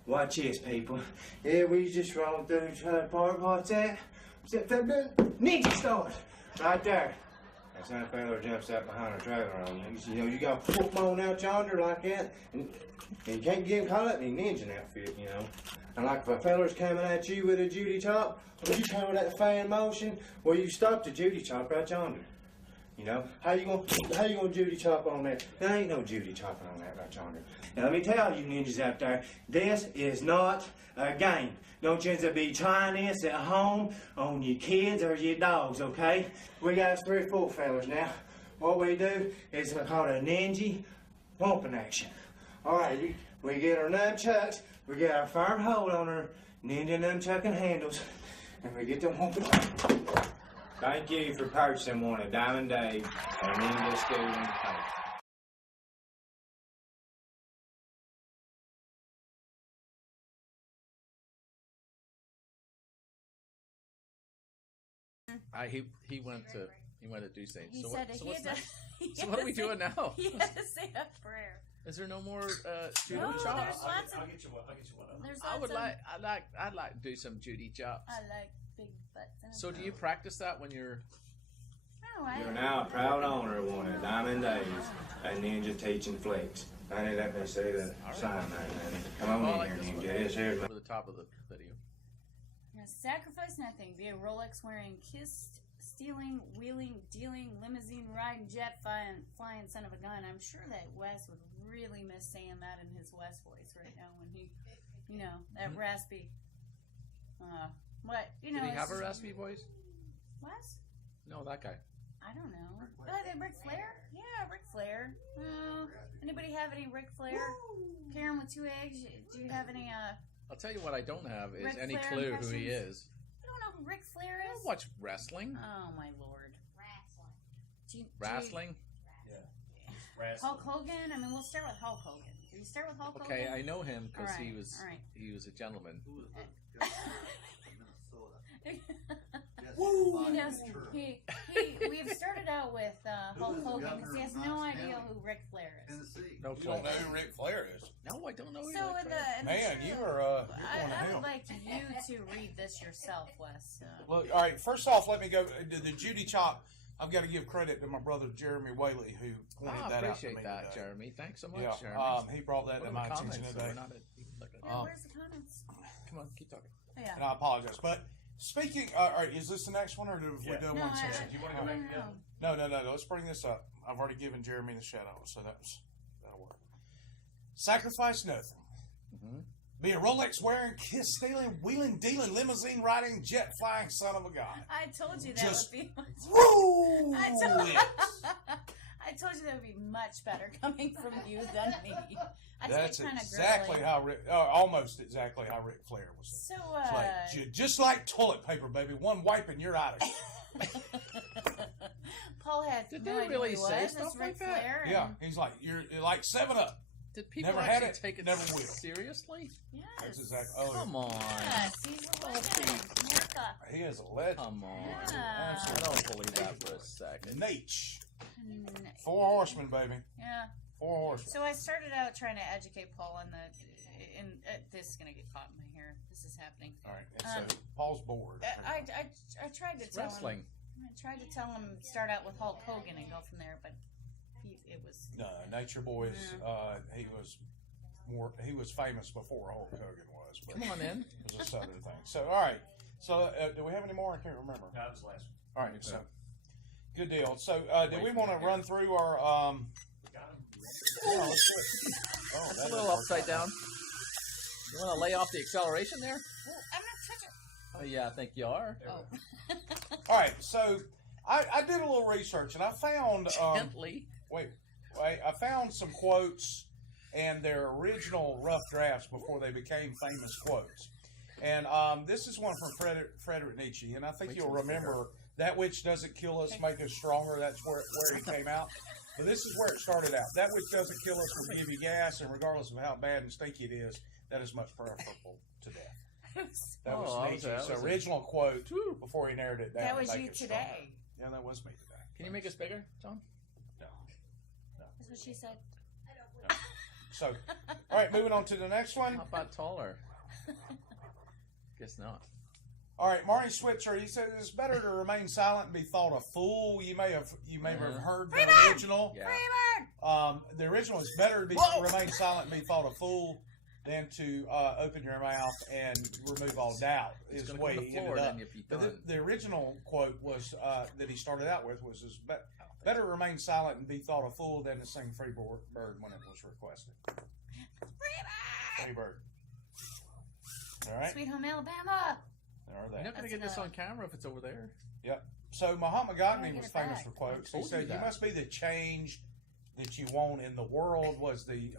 Watch this, people. Yeah, we just rolled through the park. What's that? Ninja stars! Right there. That's how a fella jumps out behind a trailer on you. You know, you got to pull them on out yonder like that, and you can't get him caught up in his ninja outfit, you know. And like if a feller's coming at you with a Judy chop, or you come with that fan motion, well, you stop the Judy chop right yonder. You know, how you gonna Judy chop on that? There ain't no Judy chopping on that right yonder. Now let me tell you ninjas out there, this is not a game. Don't you be trying this at home on your kids or your dogs, okay? We got 3 or 4 fellas now. What we do is called a ninja pumping action. All right, we get our nunchucks, we get our firm hold on our ninja nunchucking handles, and we get them pumping. Thank you for purchasing one of Diamond Dave and Ninja School. He went to do things. He So said what? So he what's had that? to, So what are we doing now? He had to say a prayer. Is there no more Judy No, chop? there's lots I'll of. get you one. I'll get you one. There's I lots would of. I'd like to do some Judy chops. I like big butts. So do you practice that when you're? No, I. You're now a proud owner of one of Diamond Dave's and Ninja Teaching Flicks. I didn't let me say the sign there, man. Come on Well, in here, this one. Ninja. This here's my... Over the top of the video. Now, sacrifice nothing. Be a Rolex wearing, kiss stealing, wheeling, dealing, limousine riding, jet flying son of a gun. I'm sure that Wes would really miss saying that in his Wes voice right now when he, you know, that raspy. What you know? Did he have it's a just- raspy voice? Wes? No, that guy. I don't know. Ric Flair? Yeah, Ric Flair. Anybody have any Ric Flair? Karen with 2 eggs. Do you have any? I'll tell you what I don't have is Ric any Flair clue who impressions? he is. You don't know who Ric Flair I is? don't watch wrestling. Oh my lord. Wrestling. Hulk Hogan. I mean, we'll start with Hulk Hogan. Can you start with Hulk Okay, Hogan? I know him because All right, he was all right. he was a gentleman. He knows. We've started out with Hulk Hogan because he has no idea who Ric Flair is. No You clue. don't know who Ric Flair is. No, I don't know. who So Ric in Flair is. the Man, show, you are you're one of I him. would like you to read this yourself, Wes. Look, all right. First off, let me go to the Judy chop. I've got to give credit to my brother Jeremy Whaley who pointed I that out to appreciate me that, today. Jeremy. Thanks so much, Yeah, Jeremy. he brought that What to are my the attention comments? today. We're not looking at- Yeah, where's the comments? Come on, keep talking. Yeah. And I apologize. But speaking, all right, is this the next one or have we done No, one I, since? You wanna go back together? No. Let's bring this up. I've already given Jeremy the shout out, so that'll work. Sacrifice nothing. Mm-hmm. Be a Rolex wearing, kiss stealing, wheeling, dealing, limousine riding, jet flying son of a gun. I told you that Just would be. Rule I told, it. I told you that would be much better coming from you than me. I That's kind of exactly how almost exactly how Ric Flair was. So, It's like, just like toilet paper, baby. One wipe and you're out of here. Paul had Did no they idea really who he say was. stuff It's like Ric that? Flair, Yeah, and- he's like you're like 7-Up. Did people Never actually had it, take it never will. seriously? Yes. That's exactly. Oh, Come on. Yes, he's a legend. America. he is a legend. Come on. Yeah. I don't believe that for a second. Nate. Mm, 4 horsemen, baby. Yeah. 4 horsemen. So I started out trying to educate Paul on this is gonna get caught in my hair. This is happening. All right. And so Paul's bored. I tried to tell Wrestling. him. I tried to tell him start out with Hulk Hogan and go from there, but it was. No, Nature Boys. He was famous before Hulk Hogan was. But Come on in. it was a southern thing. So all right. So do we have any more? I can't remember. No, that was the last one. All right. So good deal. So do we want to run through our? We got him. Yeah, let's do it. Oh, It's that a little didn't work. upside down. You want to lay off the acceleration there? Oh, I'm not touching. Oh, yeah, I think you are. Oh. All right. So I did a little research and I found. Gently. Wait. I found some quotes and their original rough drafts before they became famous quotes. And this is one from Frederick Nietzsche, and I think you'll remember that which doesn't kill us make us stronger. That's where he came out. But this is where it started out. That which doesn't kill us will give you gas, and regardless of how bad and stinky it is, that is much preferable to death. That was Nietzsche's original quote before he narrowed it down. That to was make you it stronger. today. Yeah, that was me today. Can you make us bigger, John? No. That's what she said. So, all right, moving on to the next one. How about taller? Guess not. All right, Marty Switzer. He says it's better to remain silent and be thought a fool. You may have heard the original. Yeah. The original is better to remain silent and be thought a fool than to open your mouth and remove all doubt. It's Is the gonna way come to he the ended floor, up. then you'll be But done. the original quote was that he started out with was better to remain silent and be thought a fool than to sing Free Bird when it was requested. Free Bird. All right. Sweet Home Alabama. There are You're that. not going to get this on camera if it's over there. Yep. So Mahatma Gandhi get was it famous back. for quotes. He Told you said, "You that. must be the change that you want in the world." Was the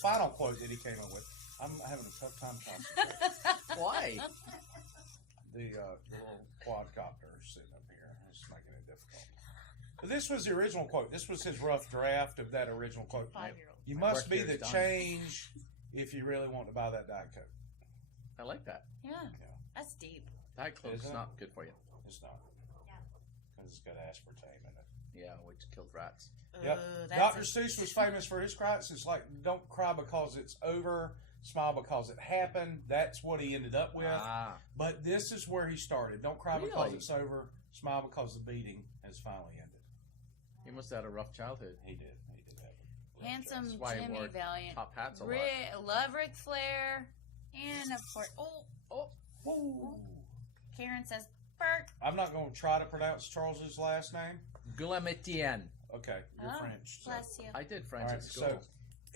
final quote that he came up with. I'm having a tough time concentrating. Why? The little quadcopter sitting up here is making it difficult. But this was the original quote. This was his rough draft of that original quote. 5-year-old. You must Work be here the is done. change if you really want to buy that Diet Coke. I like that. Yeah. That's deep. Diet Coke's Isn't it? not good for you. It's not. Because it's got aspartame in it. Yeah, which kills rats. Yep. Dr. Seuss was famous for his cries. It's like, don't cry because it's over, smile because it happened. That's what he ended up with. But this is where he started. Don't cry because Really? it's over, smile because the beating has finally ended. He must have had a rough childhood. He did. He did have a rough Handsome childhood. That's why he Jimmy wore Valiant. top hats a lot. Love Ric Flair. And of course, Ooh. Karen says, Bert. I'm not going to try to pronounce Charles's last name. Guillemetienne. Okay, you're Oh, French. So. Bless you. I did French All right, at school.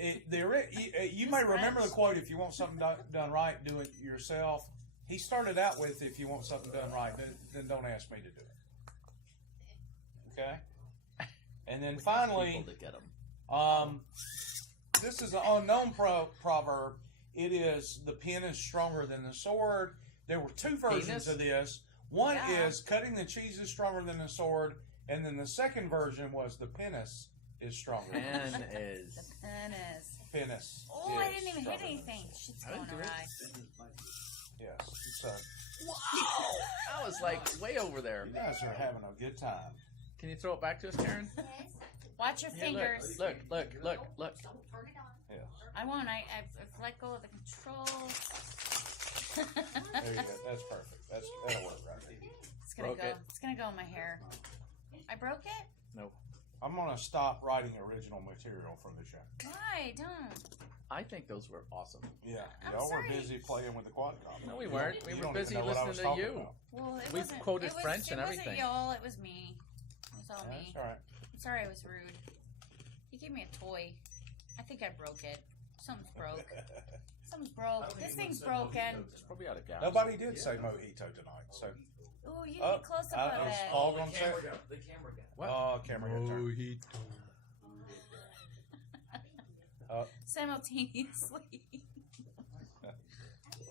so you may remember the quote, if you want something done right, do it yourself. He started out with, if you want something done right, then don't ask me to do it. Okay? And then finally, People to get 'em. this is an unknown proverb. It is, the pen is stronger than the sword. There were two versions Penis? of this. One Yeah. is cutting the cheese is stronger than the sword, and then the second version was the penis is stronger. Pen is. Penis. Penis. Oh, I is didn't even hit stronger than the anything. sword. Shit's I going didn't do it. awry. Yes. So That was like way over there. you guys are having a good time. Can you throw it back to us, Karen? Watch your Yeah, fingers. look. Yeah. I won't. I've let go of the controls. There you go. That's perfect. That'll work right there. It's gonna Broke go. it. It's gonna go in my hair. I broke it. Nope. I'm gonna stop writing original material for the show. Why? Don't. I think those were awesome. Yeah, I'm y'all sorry. were busy playing with the quadcopter. No, we You weren't. don't- We you were don't even busy know what I was listening to talking you. about. Well, it We've wasn't. quoted it was, French and it everything. wasn't y'all. It was me. It was all me. That's all right. I'm sorry I was rude. He gave me a toy. I think I broke it. Something's broke. Something's broke. This thing's broken. It's probably out of gas. Nobody did say mojito tonight, so Ooh, you Oh, get close I up of was it. all The gonna say. camera guy. The camera guy. What? Oh, camera got turned. Simultaneously.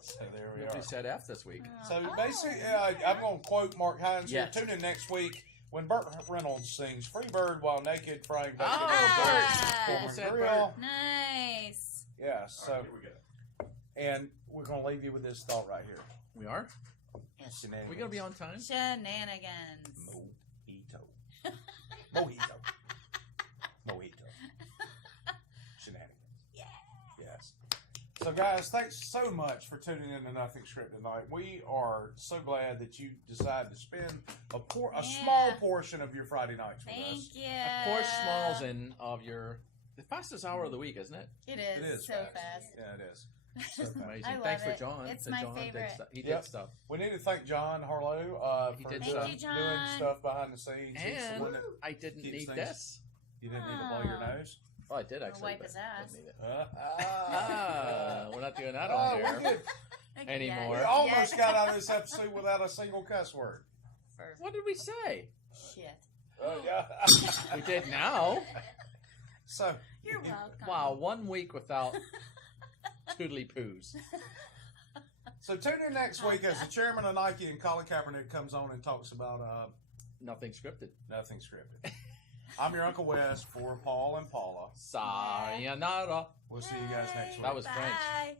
So there we Nobody are. said F this week. So Oh. basically, I'm going to quote Mark Hines here. Yes. Tune in next week when Burt Reynolds sings "Free Bird While Naked," frying Oh, Ah. Bert! Corn Said grill. Nice. Yeah. So, and we're going to leave you with this thought right here. We are? Shenanigans. We gonna be on time? Shenanigans. Mojito. Mojito. Mojito. Shenanigans. Yeah. Yes. So, guys, thanks so much for tuning in to Nothing Script tonight. We are so glad that you decided to spend a small portion of your Friday nights with us. Thank you. Of course, smalls in of your the fastest hour of the week, isn't it? It is. It is so fast. Yeah, it is. Amazing. I love Thanks for it. John. It's that my John favorite. Did stuff. He Yep. did stuff. We need to thank John Harlow He for did doing, stuff. Thank you, John. doing stuff behind the scenes. He's the And one that- I didn't keeps need things- this. you didn't need to blow your Oh. nose. Oh, I did actually. wipe but his ass. didn't need it. Ah, We're not doing that oh, on we here. did. Anymore. We almost got out of this episode without a single cuss word. What did we say? Shit. Yeah. We did now. So, You're welcome. Wow, 1 week without toodly poos. so tune in next week as the chairman of Nike and Colin Kaepernick comes on and talks about Nothing scripted. nothing scripted. I'm your Uncle Wes for Paul and Paula. Sayonara. We'll see you guys next week. That was French. Bye.